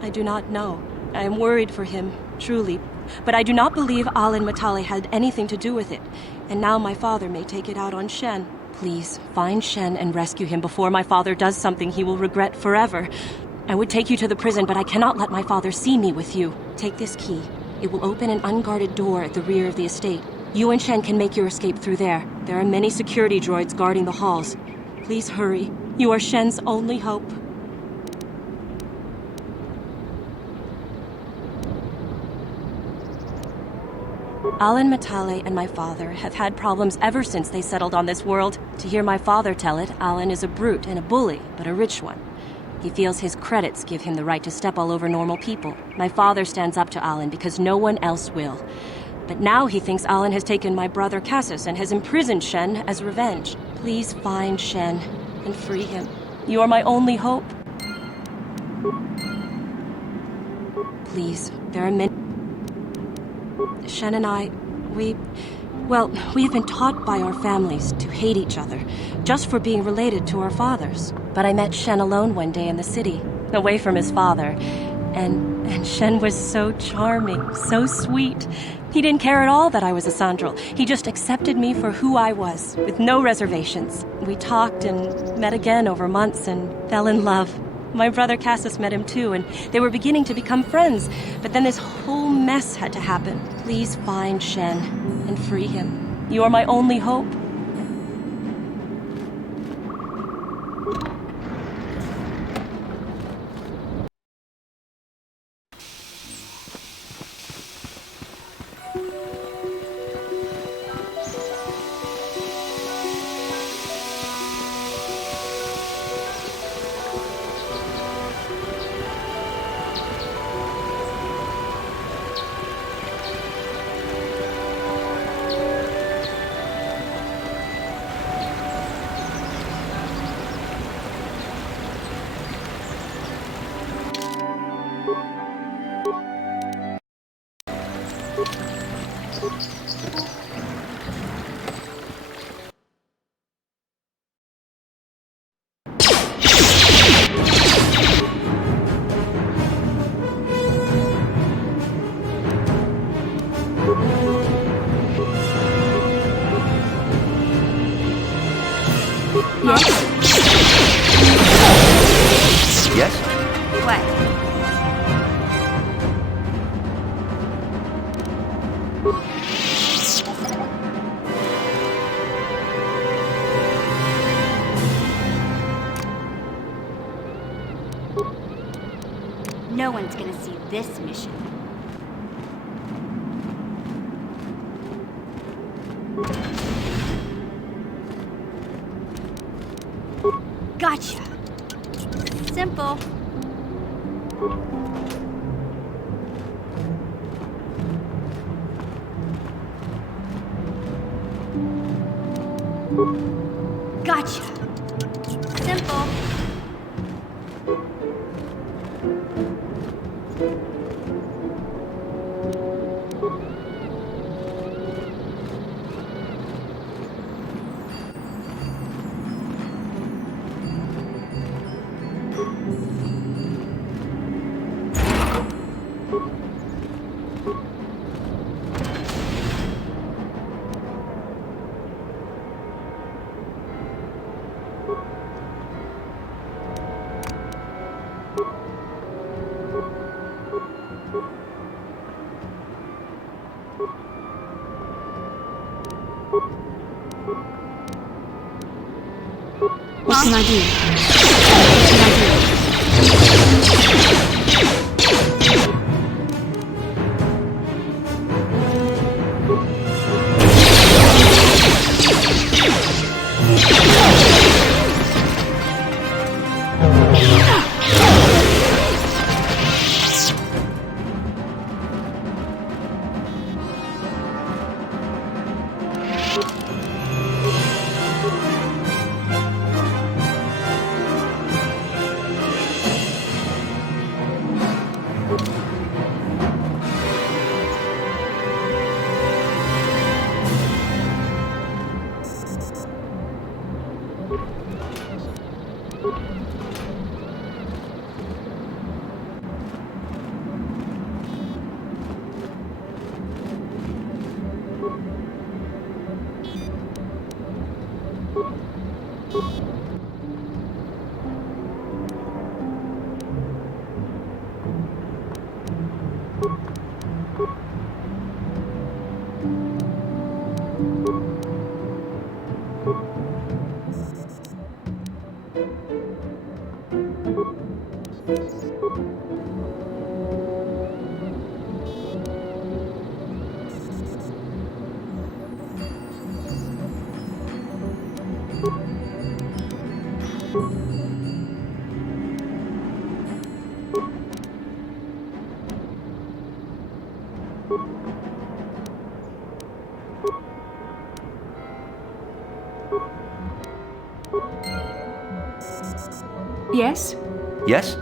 I do not know. I am worried for him, truly. But I do not believe Allen Matale had anything to do with it. And now my father may take it out on Shen. Please, find Shen and rescue him before my father does something he will regret forever. I would take you to the prison, but I cannot let my father see me with you. Take this key. It will open an unguarded door at the rear of the estate. You and Shen can make your escape through there. There are many security droids guarding the halls. Please hurry. You are Shen's only hope. Allen Matale and my father have had problems ever since they settled on this world. To hear my father tell it, Allen is a brute and a bully, but a rich one. He feels his credits give him the right to step all over normal people. My father stands up to Allen because no one else will. But now he thinks Allen has taken my brother Cassus and has imprisoned Shen as revenge. Please find Shen and free him. You are my only hope. Please, there are many... Shen and I, we have been taught by our families to hate each other, just for being related to our fathers. But I met Shen alone one day in the city, away from his father, and Shen was so charming, so sweet. He didn't care at all that I was a Sandral. He just accepted me for who I was, with no reservations. We talked and met again over months and fell in love. My brother Cassus met him too, and they were beginning to become friends. But then this whole mess had to happen. Please find Shen and free him. You are my only hope. Yes? What? No one's gonna see this mission. Gotcha. Simple. Gotcha. Simple. What can I do? What can I do? Yes? Yes?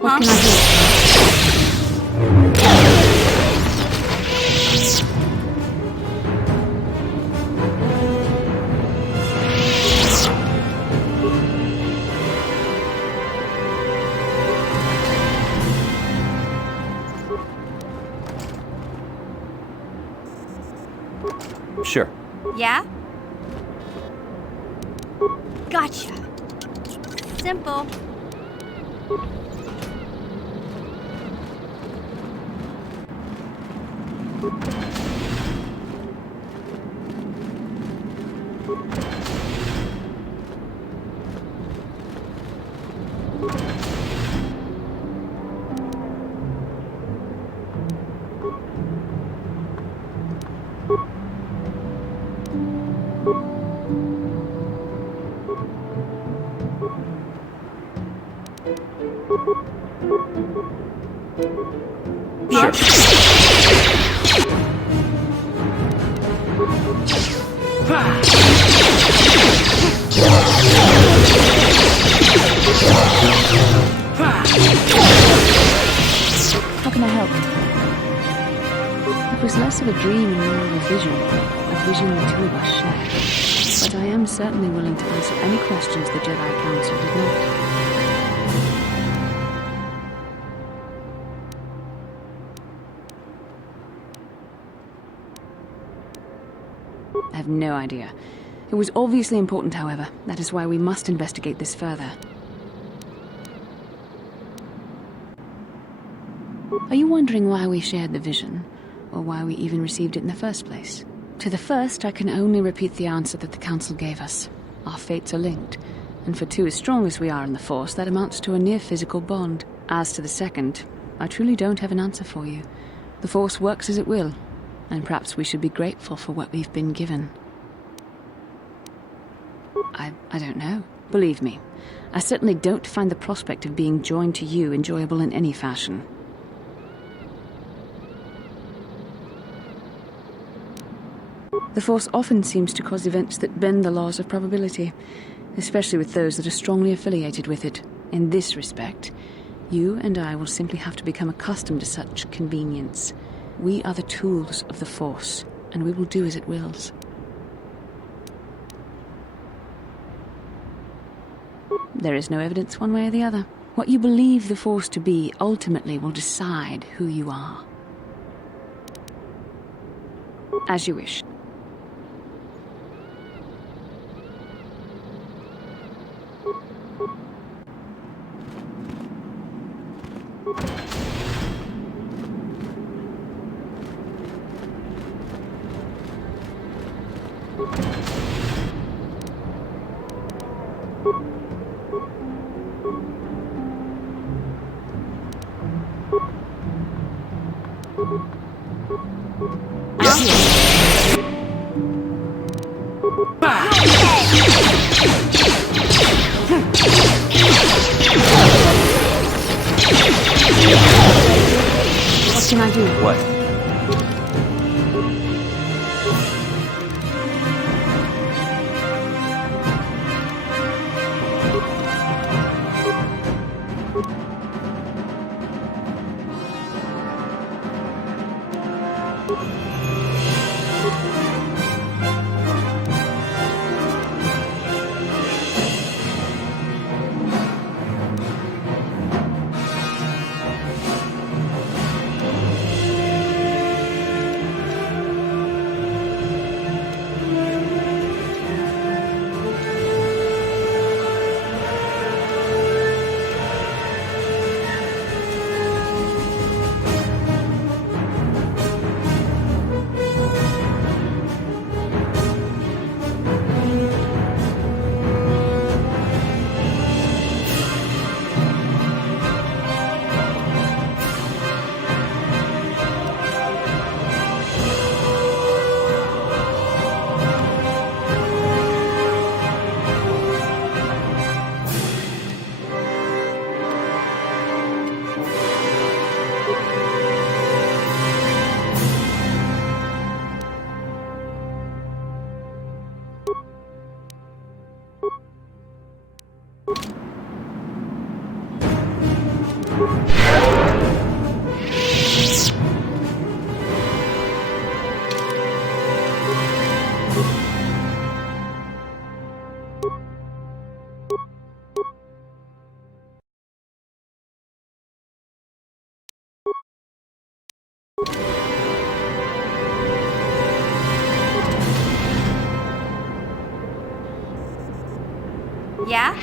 What can I do? Sure. Yeah? Gotcha. Simple. How can I help? It was less of a dream and more of a vision the two of us shared. But I am certainly willing to answer any questions the Jedi Council did not. I have no idea. It was obviously important, however. That is why we must investigate this further. Are you wondering why we shared the vision? Or why we even received it in the first place? To the first, I can only repeat the answer that the Council gave us. Our fates are linked. And for two as strong as we are in the Force, that amounts to a near-physical bond. As to the second, I truly don't have an answer for you. The Force works as it will. And perhaps we should be grateful for what we've been given. I don't know. Believe me, I certainly don't find the prospect of being joined to you enjoyable in any fashion. The Force often seems to cause events that bend the laws of probability, especially with those that are strongly affiliated with it. In this respect, you and I will simply have to become accustomed to such convenience. We are the tools of the Force, and we will do as it wills. There is no evidence one way or the other. What you believe the Force to be ultimately will decide who you are. As you wish. What can I do? What? Yeah?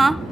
Huh?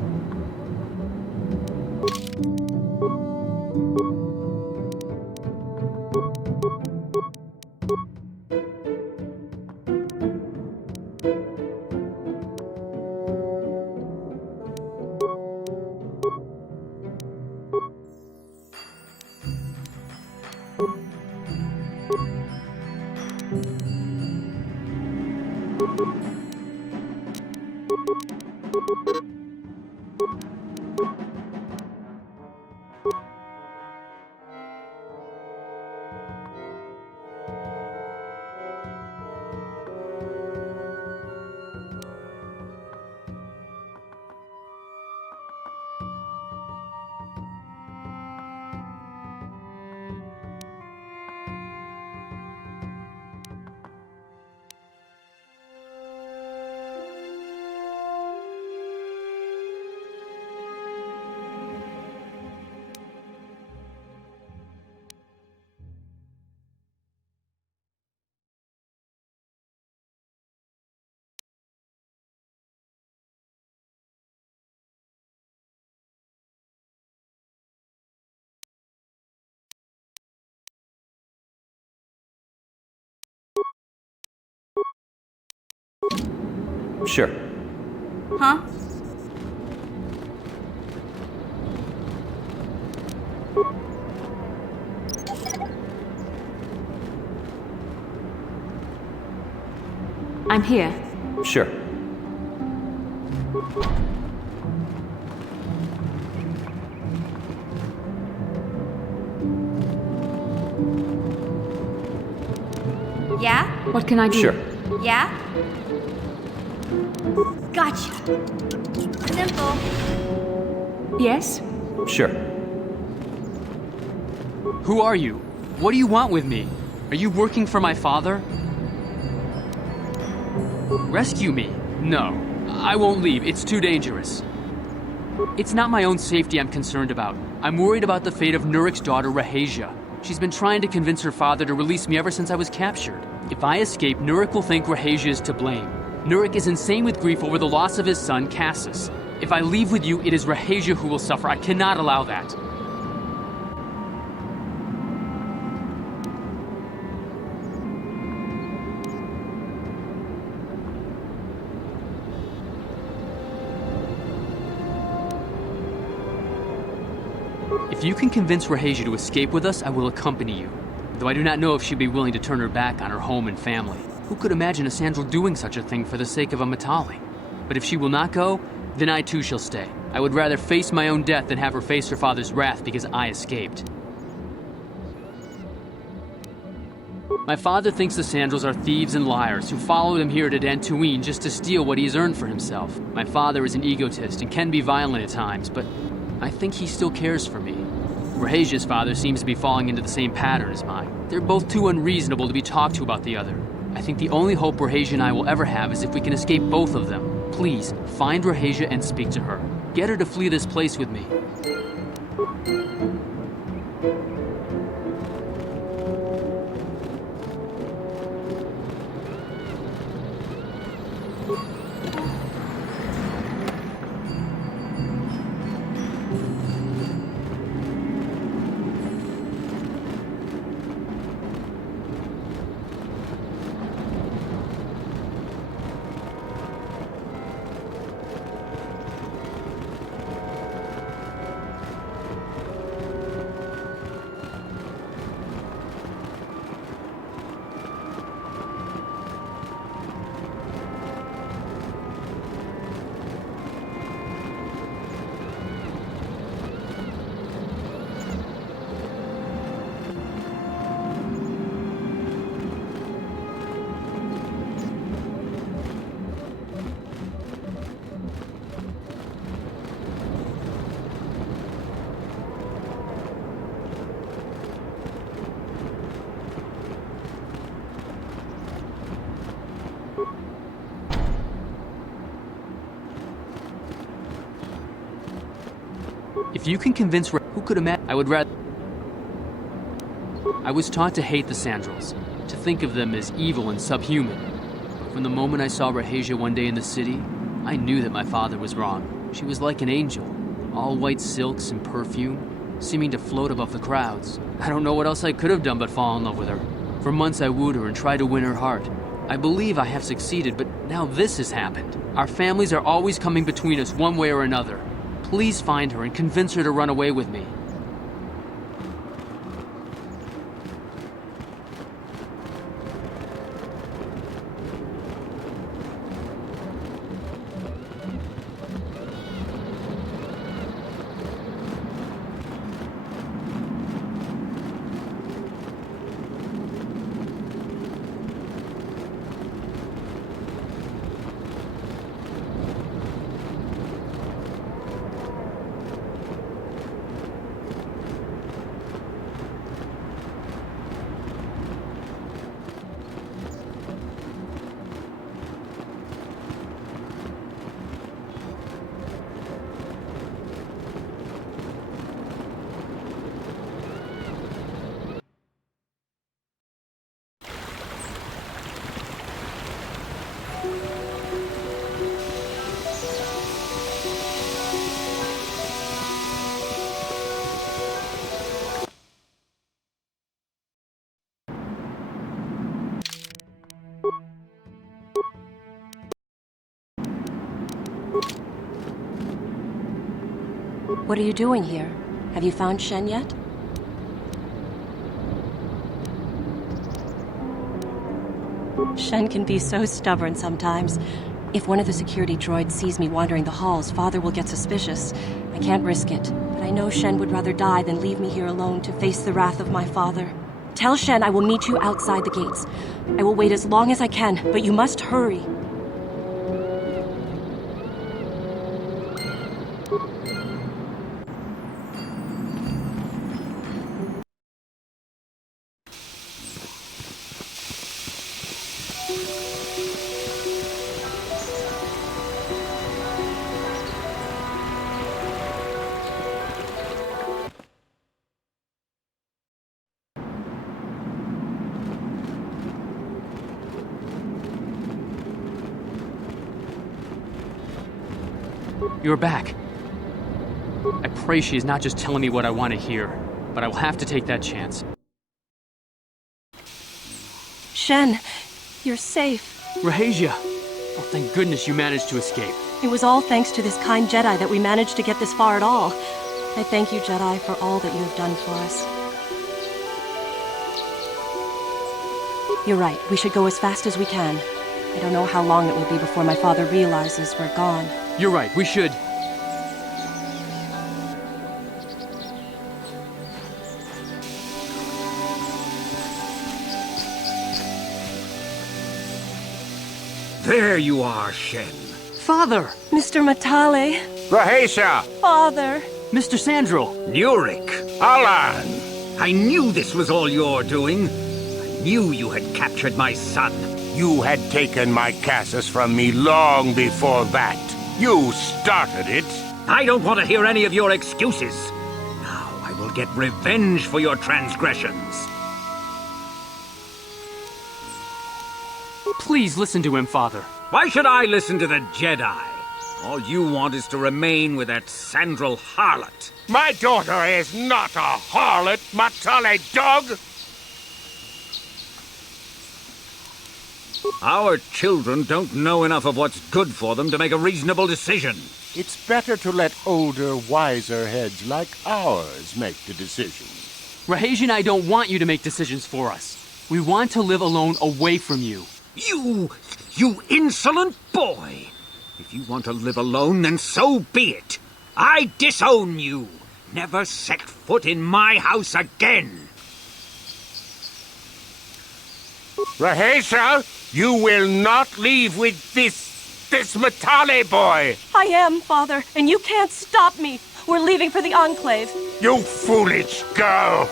Sure. Huh? I'm here. Sure. Yeah? What can I do? Sure. Yeah? Gotcha. Simple. Yes? Sure. Who are you? What do you want with me? Are you working for my father? Rescue me? No. I won't leave. It's too dangerous. It's not my own safety I'm concerned about. I'm worried about the fate of Nurik's daughter, Rahasia. She's been trying to convince her father to release me ever since I was captured. If I escape, Nurik will think Rahasia is to blame. Nurik is insane with grief over the loss of his son, Cassus. If I leave with you, it is Rahasia who will suffer. I cannot allow that. If you can convince Rahasia to escape with us, I will accompany you. Though I do not know if she'd be willing to turn her back on her home and family. Who could imagine a Sandral doing such a thing for the sake of a Matali? But if she will not go, then I too shall stay. I would rather face my own death than have her face her father's wrath because I escaped. My father thinks the Sandrals are thieves and liars who followed him here to Dantooine just to steal what he has earned for himself. My father is an egotist and can be violent at times, but I think he still cares for me. Rahasia's father seems to be falling into the same pattern as mine. They're both too unreasonable to be talked to about the other. I think the only hope Rahasia and I will ever have is if we can escape both of them. Please, find Rahasia and speak to her. Get her to flee this place with me. If you can convince who could imagine, I would rather... I was taught to hate the Sandrals, to think of them as evil and subhuman. But from the moment I saw Rahasia one day in the city, I knew that my father was wrong. She was like an angel, all white silks and perfume, seeming to float above the crowds. I don't know what else I could have done but fall in love with her. For months I wooed her and tried to win her heart. I believe I have succeeded, but now this has happened. Our families are always coming between us one way or another. Please find her and convince her to run away with me. What are you doing here? Have you found Shen yet? Shen can be so stubborn sometimes. If one of the security droids sees me wandering the halls, Father will get suspicious. I can't risk it, but I know Shen would rather die than leave me here alone to face the wrath of my father. Tell Shen I will meet you outside the gates. I will wait as long as I can, but you must hurry. You're back. I pray she is not just telling me what I want to hear, but I will have to take that chance. Shen, you're safe. Rahasia! Oh, thank goodness you managed to escape. It was all thanks to this kind Jedi that we managed to get this far at all. I thank you, Jedi, for all that you have done for us. You're right, we should go as fast as we can. I don't know how long it will be before my father realizes we're gone. You're right, we should. There you are, Shen. Father! Mr. Matale. Rahasia! Father! Mr. Sandral! Nurik! Alan! I knew this was all your doing. I knew you had captured my son. You had taken my Casus from me long before that. You started it. I don't want to hear any of your excuses. Now I will get revenge for your transgressions. Please listen to him, Father. Why should I listen to the Jedi? All you want is to remain with that Sandral harlot. My daughter is not a harlot, Matale dog! Our children don't know enough of what's good for them to make a reasonable decision. It's better to let older, wiser heads like ours make the decisions. Rahasia and I don't want you to make decisions for us. We want to live alone away from you. You insolent boy! If you want to live alone, then so be it. I disown you. Never set foot in my house again. Rahasia, you will not leave with this Matale boy! I am, Father, and you can't stop me. We're leaving for the Enclave. You foolish girl!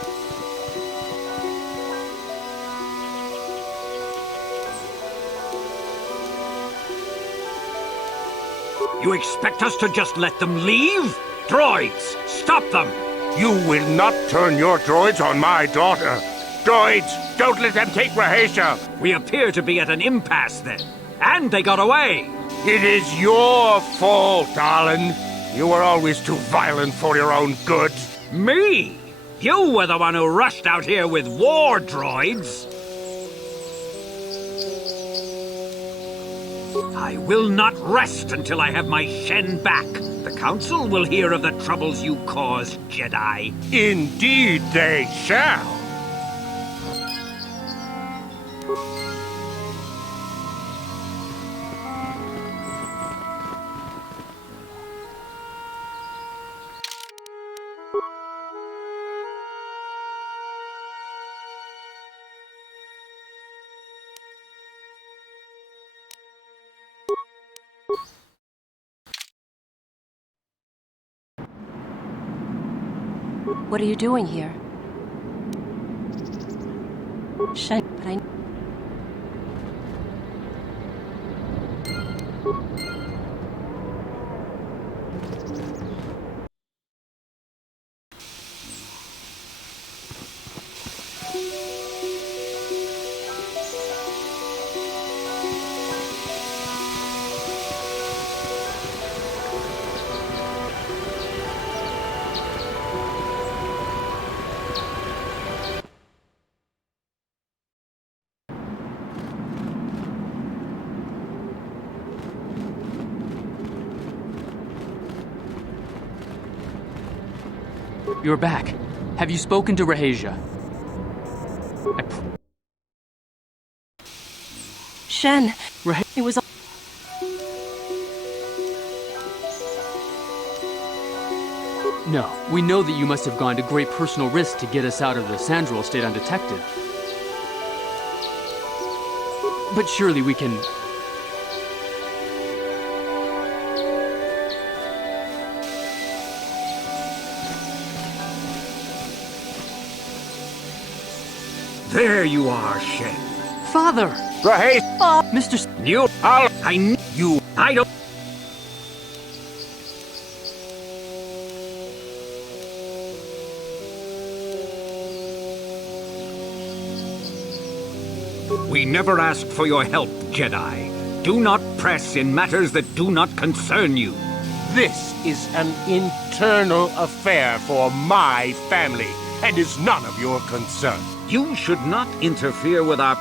You expect us to just let them leave? Droids, stop them! You will not turn your droids on my daughter. Droids, don't let them take Rahasia. We appear to be at an impasse then. And they got away. It is your fault, Alan. You were always too violent for your own good. Me? You were the one who rushed out here with war droids. I will not rest until I have my Shen back. The Council will hear of the troubles you caused, Jedi. Indeed they shall. What are you doing here? Shen, but I... You're back. Have you spoken to Rahasia? Shen, it was... No, we know that you must have gone to great personal risk to get us out of the Sandral estate undetected. But surely we can... There you are, Shen. Father! Right. Mr. You... I knew you... I don't... We never asked for your help, Jedi. Do not press in matters that do not concern you. This is an internal affair for my family, and is none of your concern. You should not interfere with our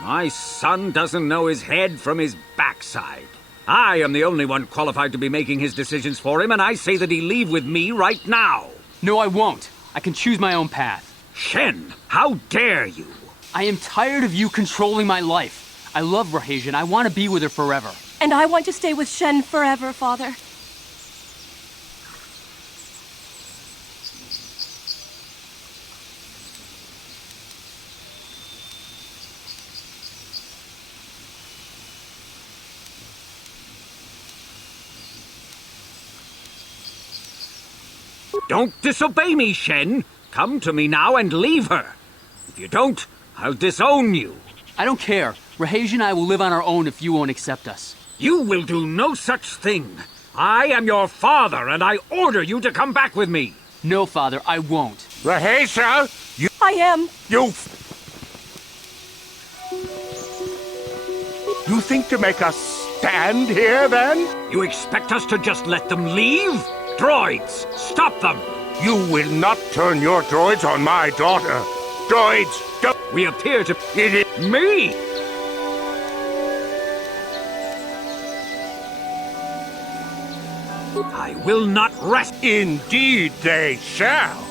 My son doesn't know his head from his backside. I am the only one qualified to be making his decisions for him, and I say that he leave with me right now. No, I won't. I can choose my own path. Shen, how dare you? I am tired of you controlling my life. I love Rahesia, and I want to be with her forever. And I want to stay with Shen forever, Father. Don't disobey me, Shen. Come to me now and leave her. If you don't, I'll disown you. I don't care. Rahesia and I will live on our own if you won't accept us. You will do no such thing. I am your father, and I order you to come back with me. No, Father, I won't. Rahesia, you... I am. You think to make us stand here, then? You expect us to just let them leave? Droids, stop them! You will not turn your droids on my daughter. Droids, don't... We appear to... It is me! I will not rest. Indeed they shall.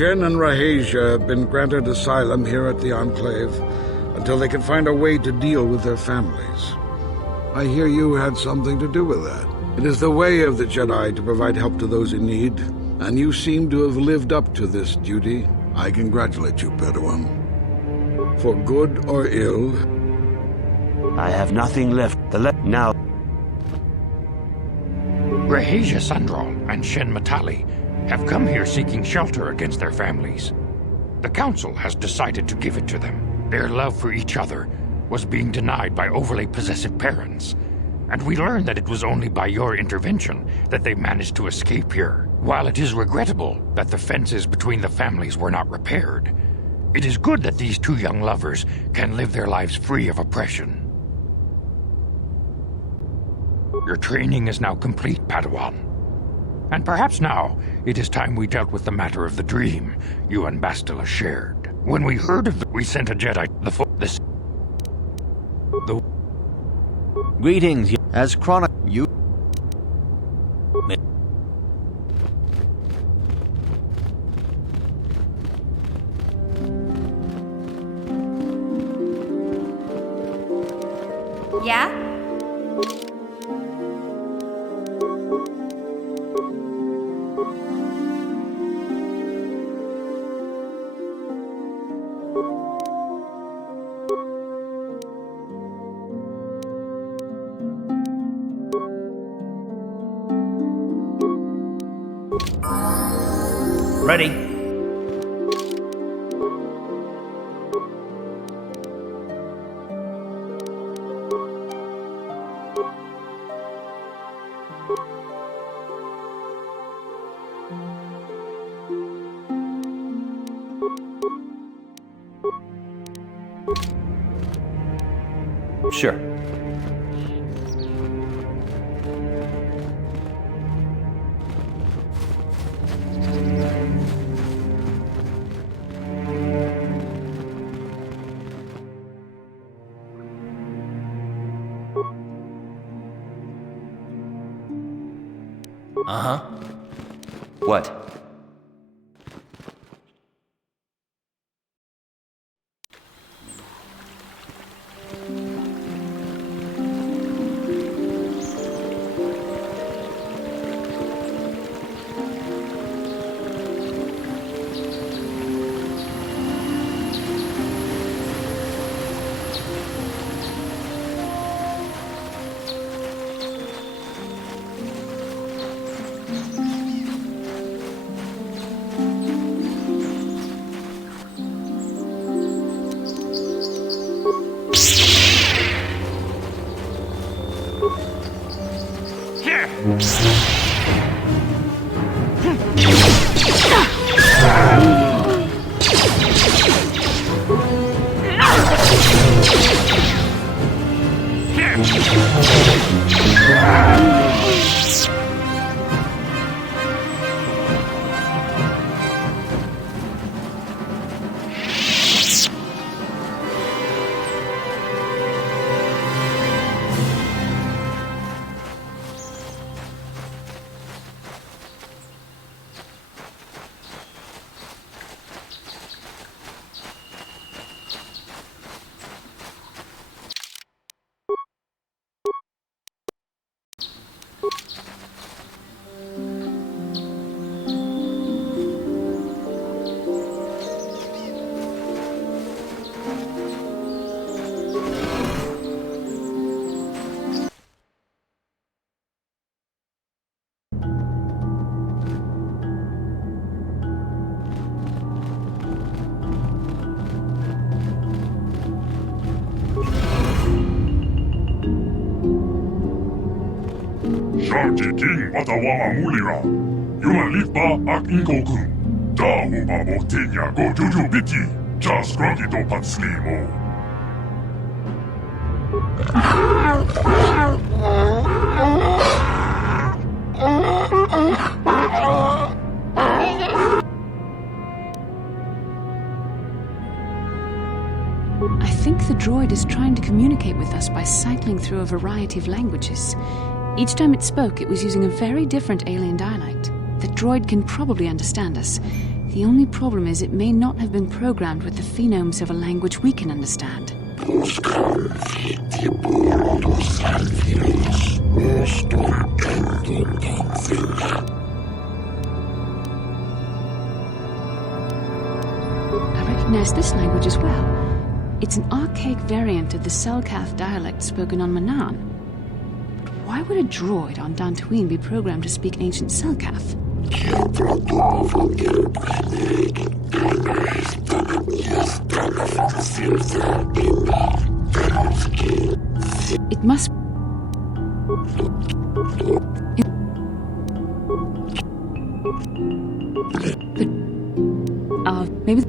Shen and Rahesia have been granted asylum here at the Enclave until they can find a way to deal with their families. I hear you had something to do with that. It is the way of the Jedi to provide help to those in need, and you seem to have lived up to this duty. I congratulate you, Padawan. For good or ill, I have nothing left. Now. Rahesia Sandral and Shen Matali have come here seeking shelter against their families. The Council has decided to give it to them. Their love for each other was being denied by overly possessive parents, and we learned that it was only by your intervention that they managed to escape here. While it is regrettable that the fences between the families were not repaired, it is good that these two young lovers can live their lives free of oppression. Your training is now complete, Padawan. And perhaps now it is time we dealt with the matter of the dream you and Bastila shared. When we heard of we sent a Jedi the Greetings, as Chronic. You. Yeah? Ready. Sure. Uh-huh. What? Sharky King Watawama Mulira. Yumalitpa ak Inko-kun. Dahu maboktinya go juju biti. Just grunty do patski mo. I think the droid is trying to communicate with us by cycling through a variety of languages. Each time it spoke, it was using a very different alien dialect. The droid can probably understand us. The only problem is it may not have been programmed with the phonemes of a language we can understand. I recognize this language as well. It's an archaic variant of the Selkath dialect spoken on Manaan. But why would a droid on Dantooine be programmed to speak ancient Selkath? It must... Maybe...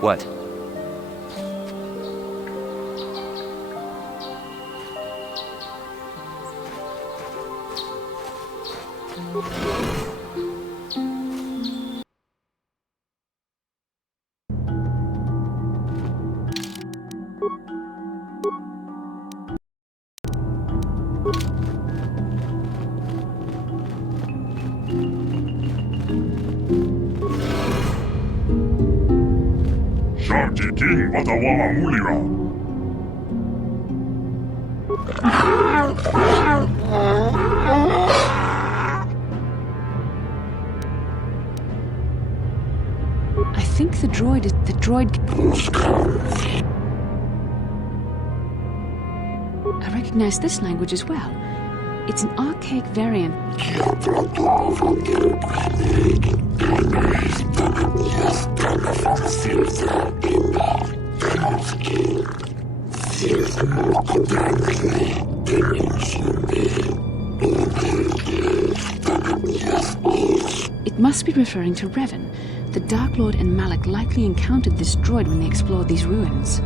What? Sharky King Watawama Mulira. I think the droid is... The droid... I recognize this language as well. It's an archaic variant. It must be referring to Revan. The Dark Lord and Malak likely encountered this droid when they explored these ruins.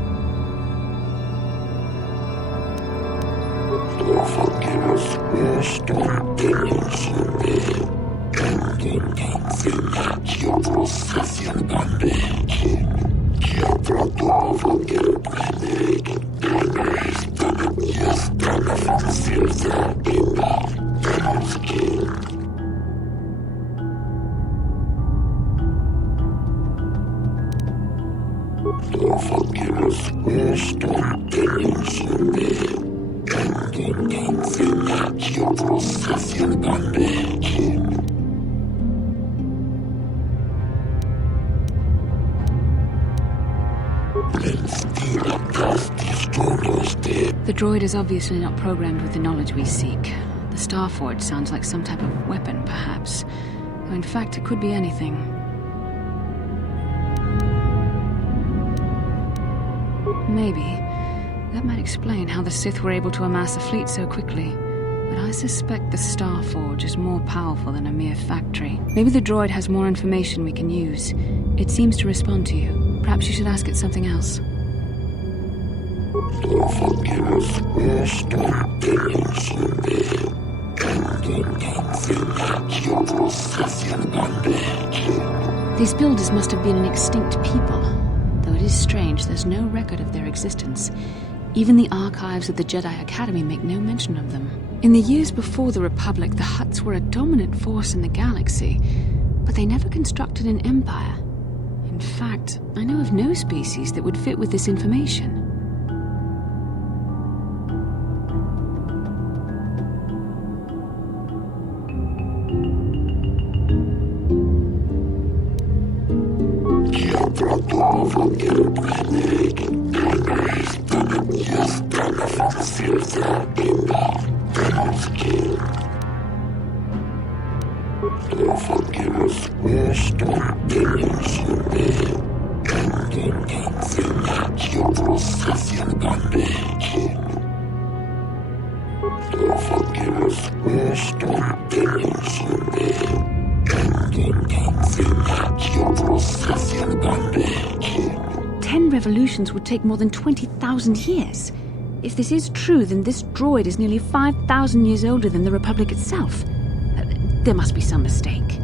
The droid is obviously not programmed with the knowledge we seek. The Starforge sounds like some type of weapon, perhaps. Though in fact, it could be anything. Maybe. That might explain how the Sith were able to amass a fleet so quickly. But I suspect the Starforge is more powerful than a mere factory. Maybe the droid has more information we can use. It seems to respond to you. Perhaps you should ask it something else. These builders must have been an extinct people. Though it is strange, there's no record of their existence. Even the archives of the Jedi Academy make no mention of them. In the years before the Republic, the Hutts were a dominant force in the galaxy, but they never constructed an empire. In fact, I know of no species that would fit with this information. Ten revolutions would take more than 20,000 years. If this is true, then this droid is nearly 5,000 years older than the Republic itself. There must be some mistake.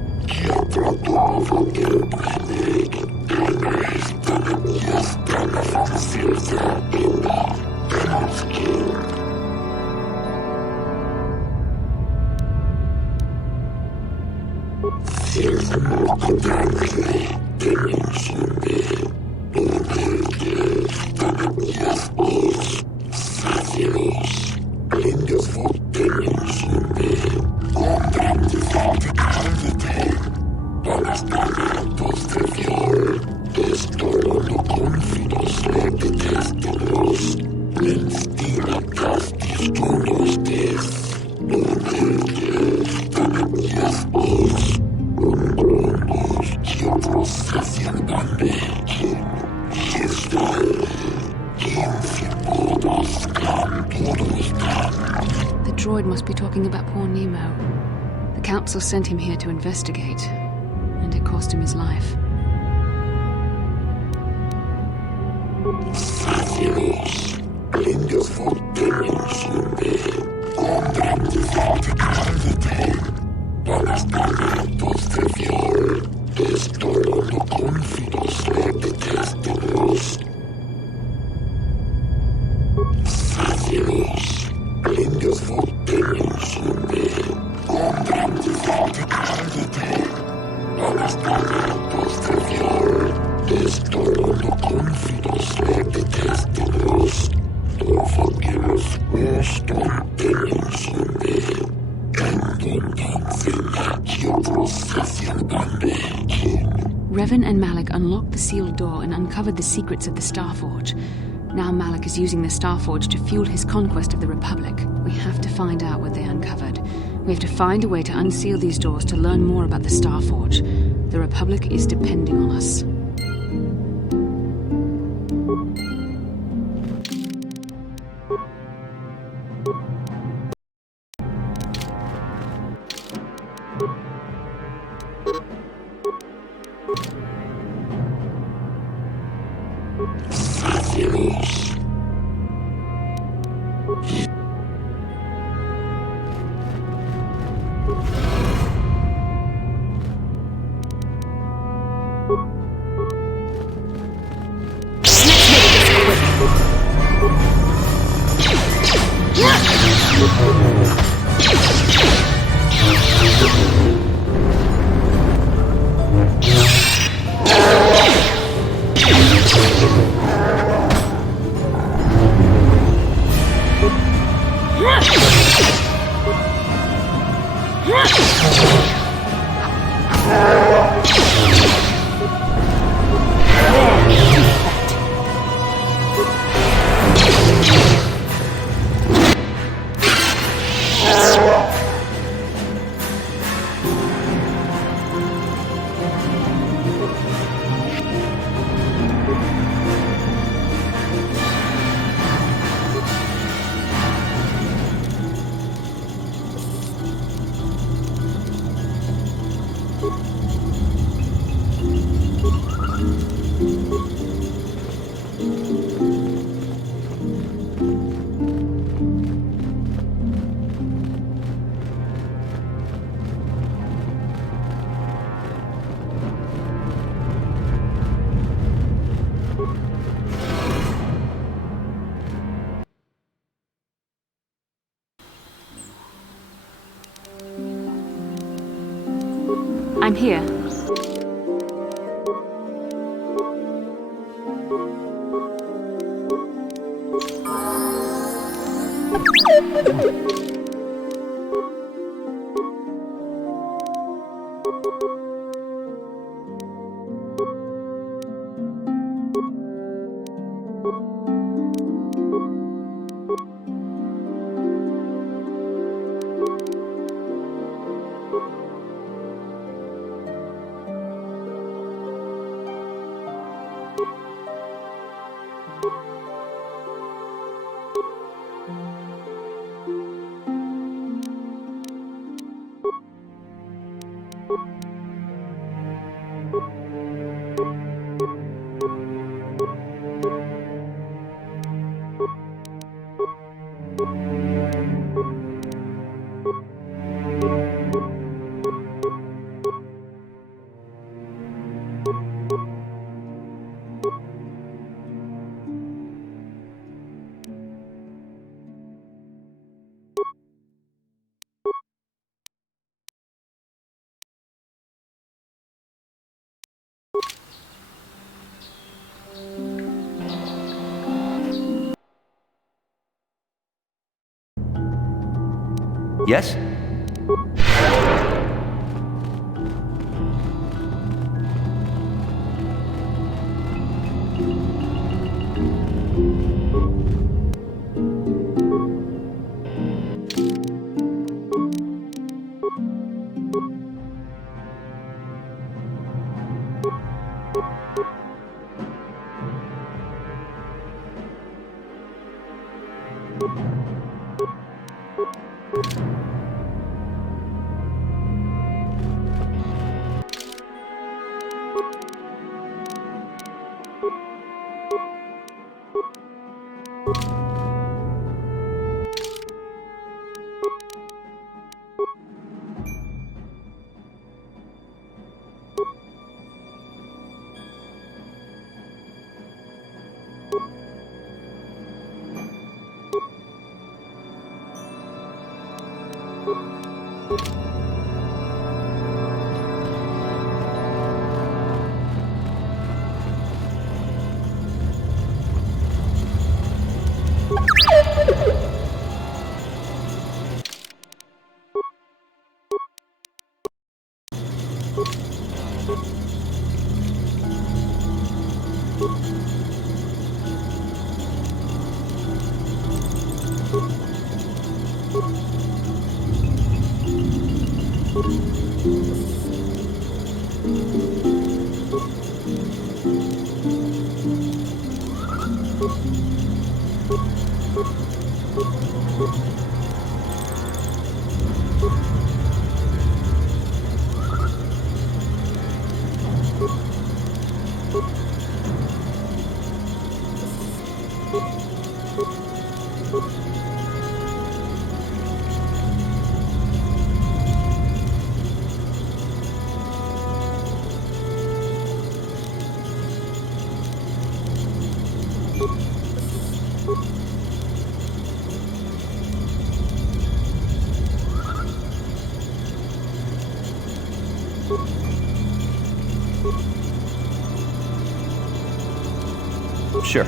The droid must be talking about poor Nemo. The Council sent him here to investigate, and it cost him his life. Revan and Malak unlocked the sealed door and uncovered the secrets of the Starforge. Now Malak is using the Starforge to fuel his conquest of the Republic. We have to find out what they uncovered. We have to find a way to unseal these doors to learn more about the Starforge. The Republic is depending on us. I'm here. Yes? Sure.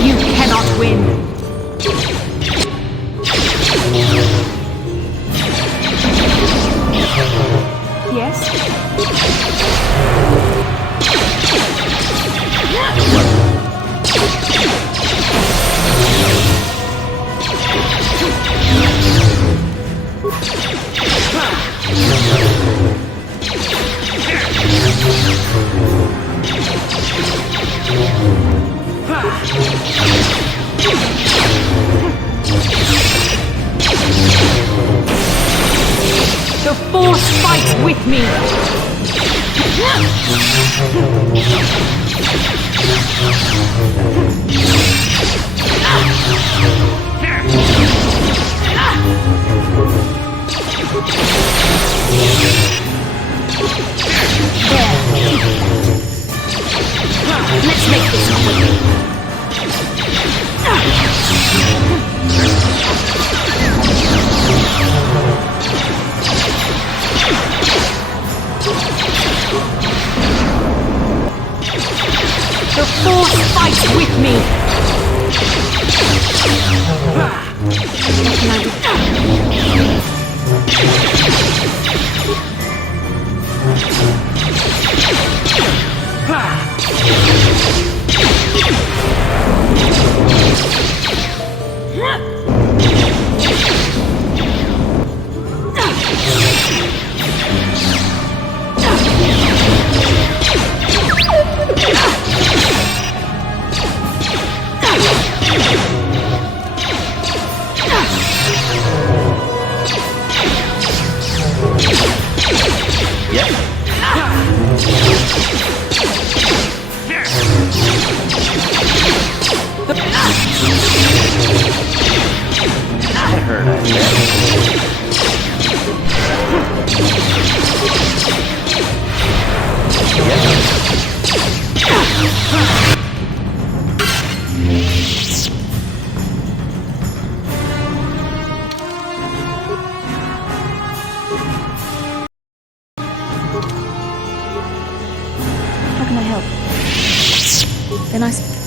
You cannot win. The Force fights with me! Let's make this quick. The Force fights with me! Can I...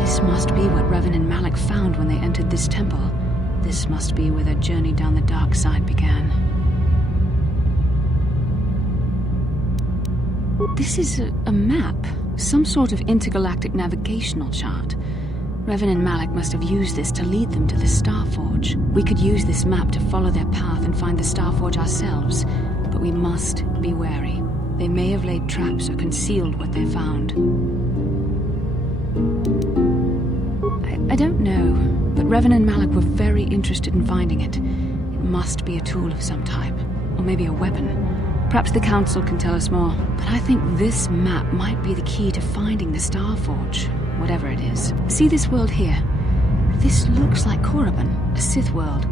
This must be what Revan and Malik found when they entered this temple. This must be where their journey down the dark side began. This is a map, some sort of intergalactic navigational chart. Revan and Malik must have used this to lead them to the Starforge. We could use this map to follow their path and find the Starforge ourselves, but we must be wary. They may have laid traps or concealed what they found. I don't know, but Revan and Malik were very interested in finding it. It must be a tool of some type, or maybe a weapon. Perhaps the Council can tell us more, but I think this map might be the key to finding the Starforge, whatever it is. See this world here? This looks like Korriban, a Sith world.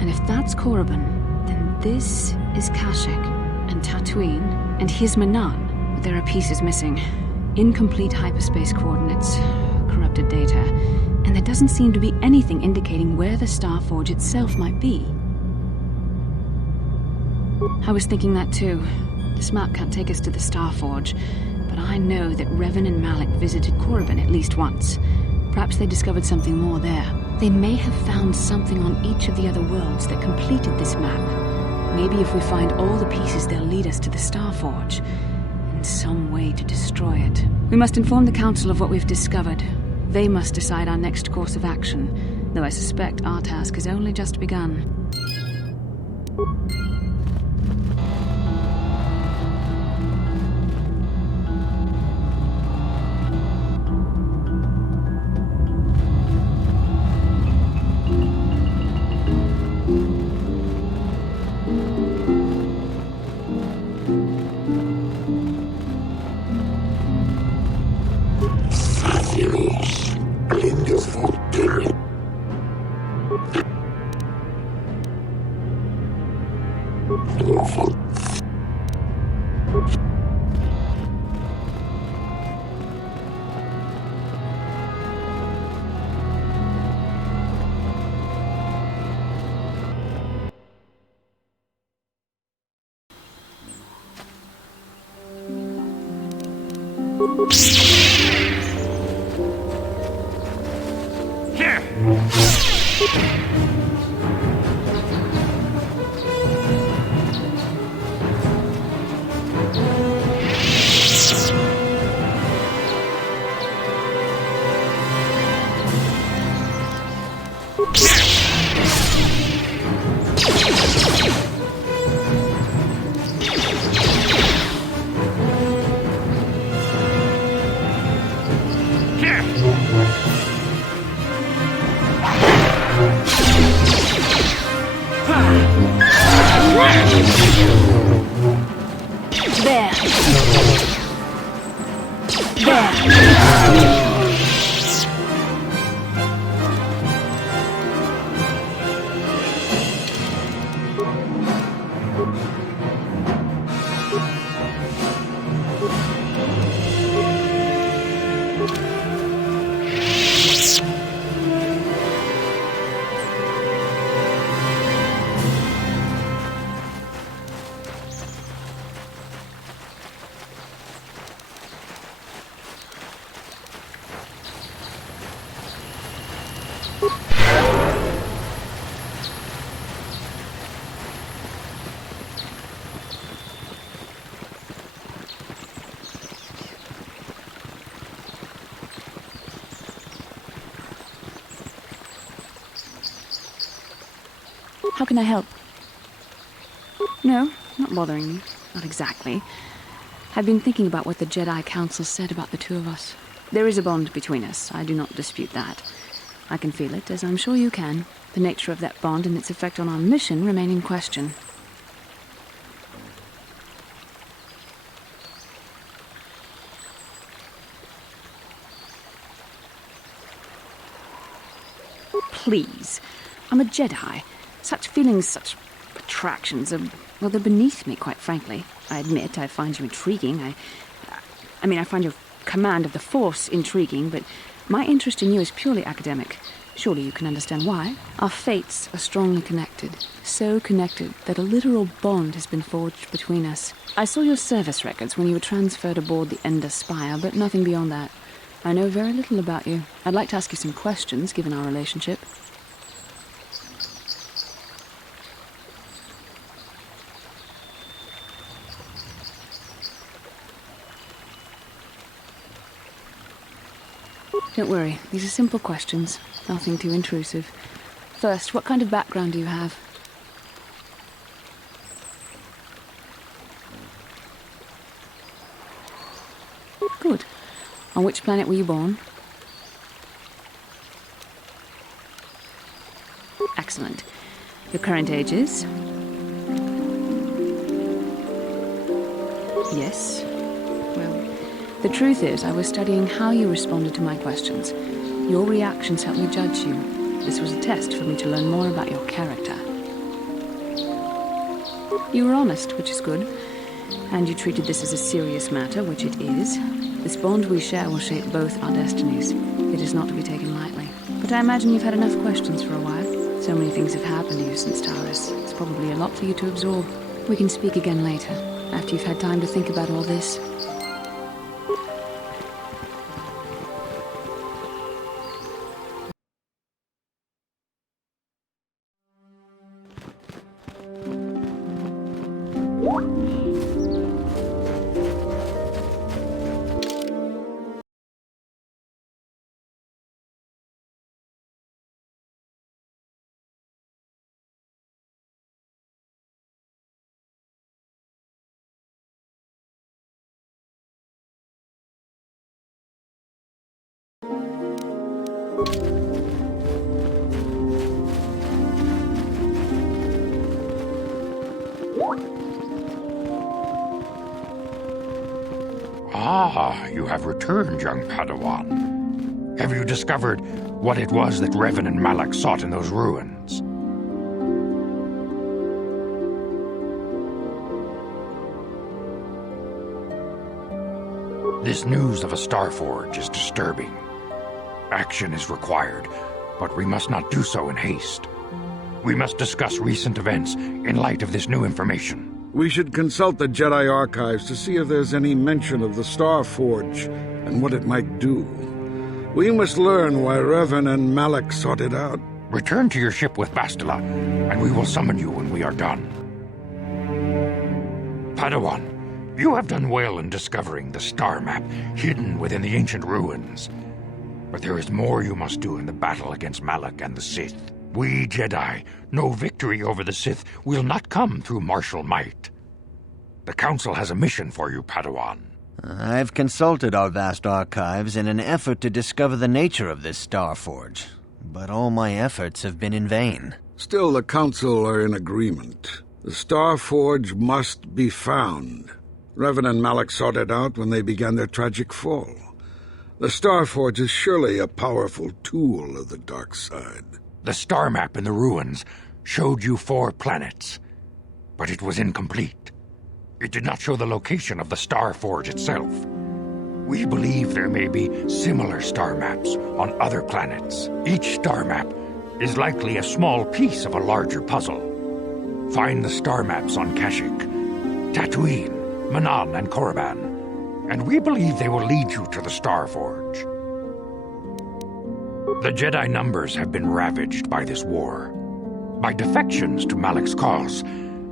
And if that's Korriban, then this is Kashyyyk, and Tatooine, and here's Manaan, but there are pieces missing. Incomplete hyperspace coordinates, corrupted data, and there doesn't seem to be anything indicating where the Starforge itself might be. I was thinking that too. This map can't take us to the Starforge, but I know that Revan and Malik visited Korriban at least once. Perhaps they discovered something more there. They may have found something on each of the other worlds that completed this map. Maybe if we find all the pieces, they'll lead us to the Starforge, and some way to destroy it. We must inform the Council of what we've discovered. They must decide our next course of action, though I suspect our task has only just begun. There. There. How can I help? No, not bothering you. Not exactly. I've been thinking about what the Jedi Council said about the two of us. There is a bond between us. I do not dispute that. I can feel it, as I'm sure you can. The nature of that bond and its effect on our mission remain in question. Please. I'm a Jedi. Such feelings, such attractions are, well, they're beneath me, quite frankly. I admit I find you intriguing. I find your command of the Force intriguing, but my interest in you is purely academic. Surely you can understand why. Our fates are strongly connected. So connected that a literal bond has been forged between us. I saw your service records when you were transferred aboard the Ender Spire, but nothing beyond that. I know very little about you. I'd like to ask you some questions, given our relationship. Don't worry, these are simple questions, nothing too intrusive. First, what kind of background do you have? Good. On which planet were you born? Excellent. Your current age is? Yes. The truth is, I was studying how you responded to my questions. Your reactions helped me judge you. This was a test for me to learn more about your character. You were honest, which is good. And you treated this as a serious matter, which it is. This bond we share will shape both our destinies. It is not to be taken lightly. But I imagine you've had enough questions for a while. So many things have happened to you since Taurus. It's probably a lot for you to absorb. We can speak again later, after you've had time to think about all this. Ah, you have returned, young Padawan. Have you discovered what it was that Revan and Malak sought in those ruins? This news of a Starforge is disturbing. Action is required, but we must not do so in haste. We must discuss recent events in light of this new information. We should consult the Jedi archives to see if there's any mention of the Starforge and what it might do. We must learn why Revan and Malak sought it out. Return to your ship with Bastila, and we will summon you when we are done. Padawan, you have done well in discovering the star map hidden within the ancient ruins. But there is more you must do in the battle against Malak and the Sith. We Jedi know victory over the Sith will not come through martial might. The Council has a mission for you, Padawan. I've consulted our vast archives in an effort to discover the nature of this Starforge, but all my efforts have been in vain. Still, the Council are in agreement. The Starforge must be found. Revan and Malak sought it out when they began their tragic fall. The Starforge is surely a powerful tool of the dark side. The star map in the ruins showed you 4 planets, but it was incomplete. It did not show the location of the Starforge itself. We believe there may be similar star maps on other planets. Each star map is likely a small piece of a larger puzzle. Find the star maps on Kashyyyk, Tatooine, Manaan, and Korriban, and we believe they will lead you to the Starforge. The Jedi numbers have been ravaged by this war, by defections to Malak's cause,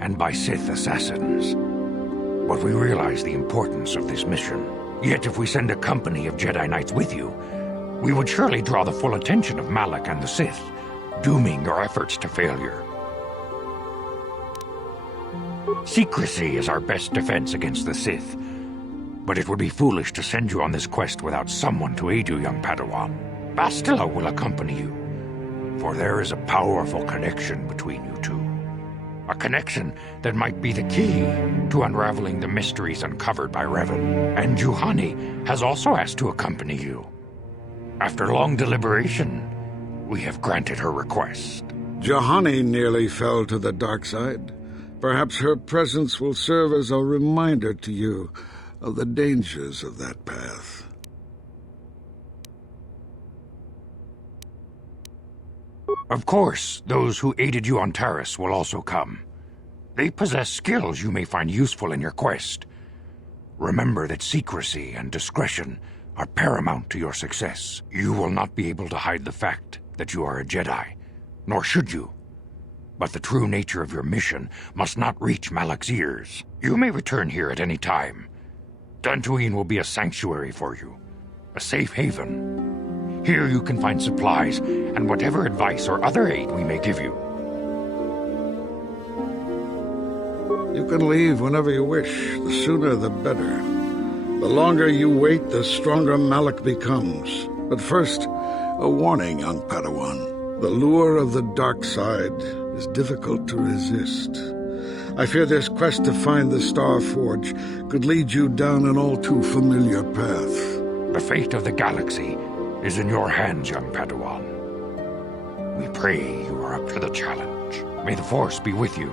and by Sith assassins. But we realize the importance of this mission. Yet if we send a company of Jedi Knights with you, we would surely draw the full attention of Malak and the Sith, dooming your efforts to failure. Secrecy is our best defense against the Sith, but it would be foolish to send you on this quest without someone to aid you, young Padawan. Bastila will accompany you, for there is a powerful connection between you two. A connection that might be the key to unraveling the mysteries uncovered by Revan. And Juhani has also asked to accompany you. After long deliberation, we have granted her request. Juhani nearly fell to the dark side. Perhaps her presence will serve as a reminder to you of the dangers of that path. Of course, those who aided you on Taris will also come. They possess skills you may find useful in your quest. Remember that secrecy and discretion are paramount to your success. You will not be able to hide the fact that you are a Jedi, nor should you. But the true nature of your mission must not reach Malak's ears. You may return here at any time. Dantooine will be a sanctuary for you, a safe haven. Here you can find supplies and whatever advice or other aid we may give you. You can leave whenever you wish. The sooner the better. The longer you wait, the stronger Malak becomes. But first, a warning, young Padawan. The lure of the dark side is difficult to resist. I fear this quest to find the Starforge could lead you down an all too familiar path. The fate of the galaxy is in your hands, young Padawan. We pray you are up to the challenge. May the Force be with you.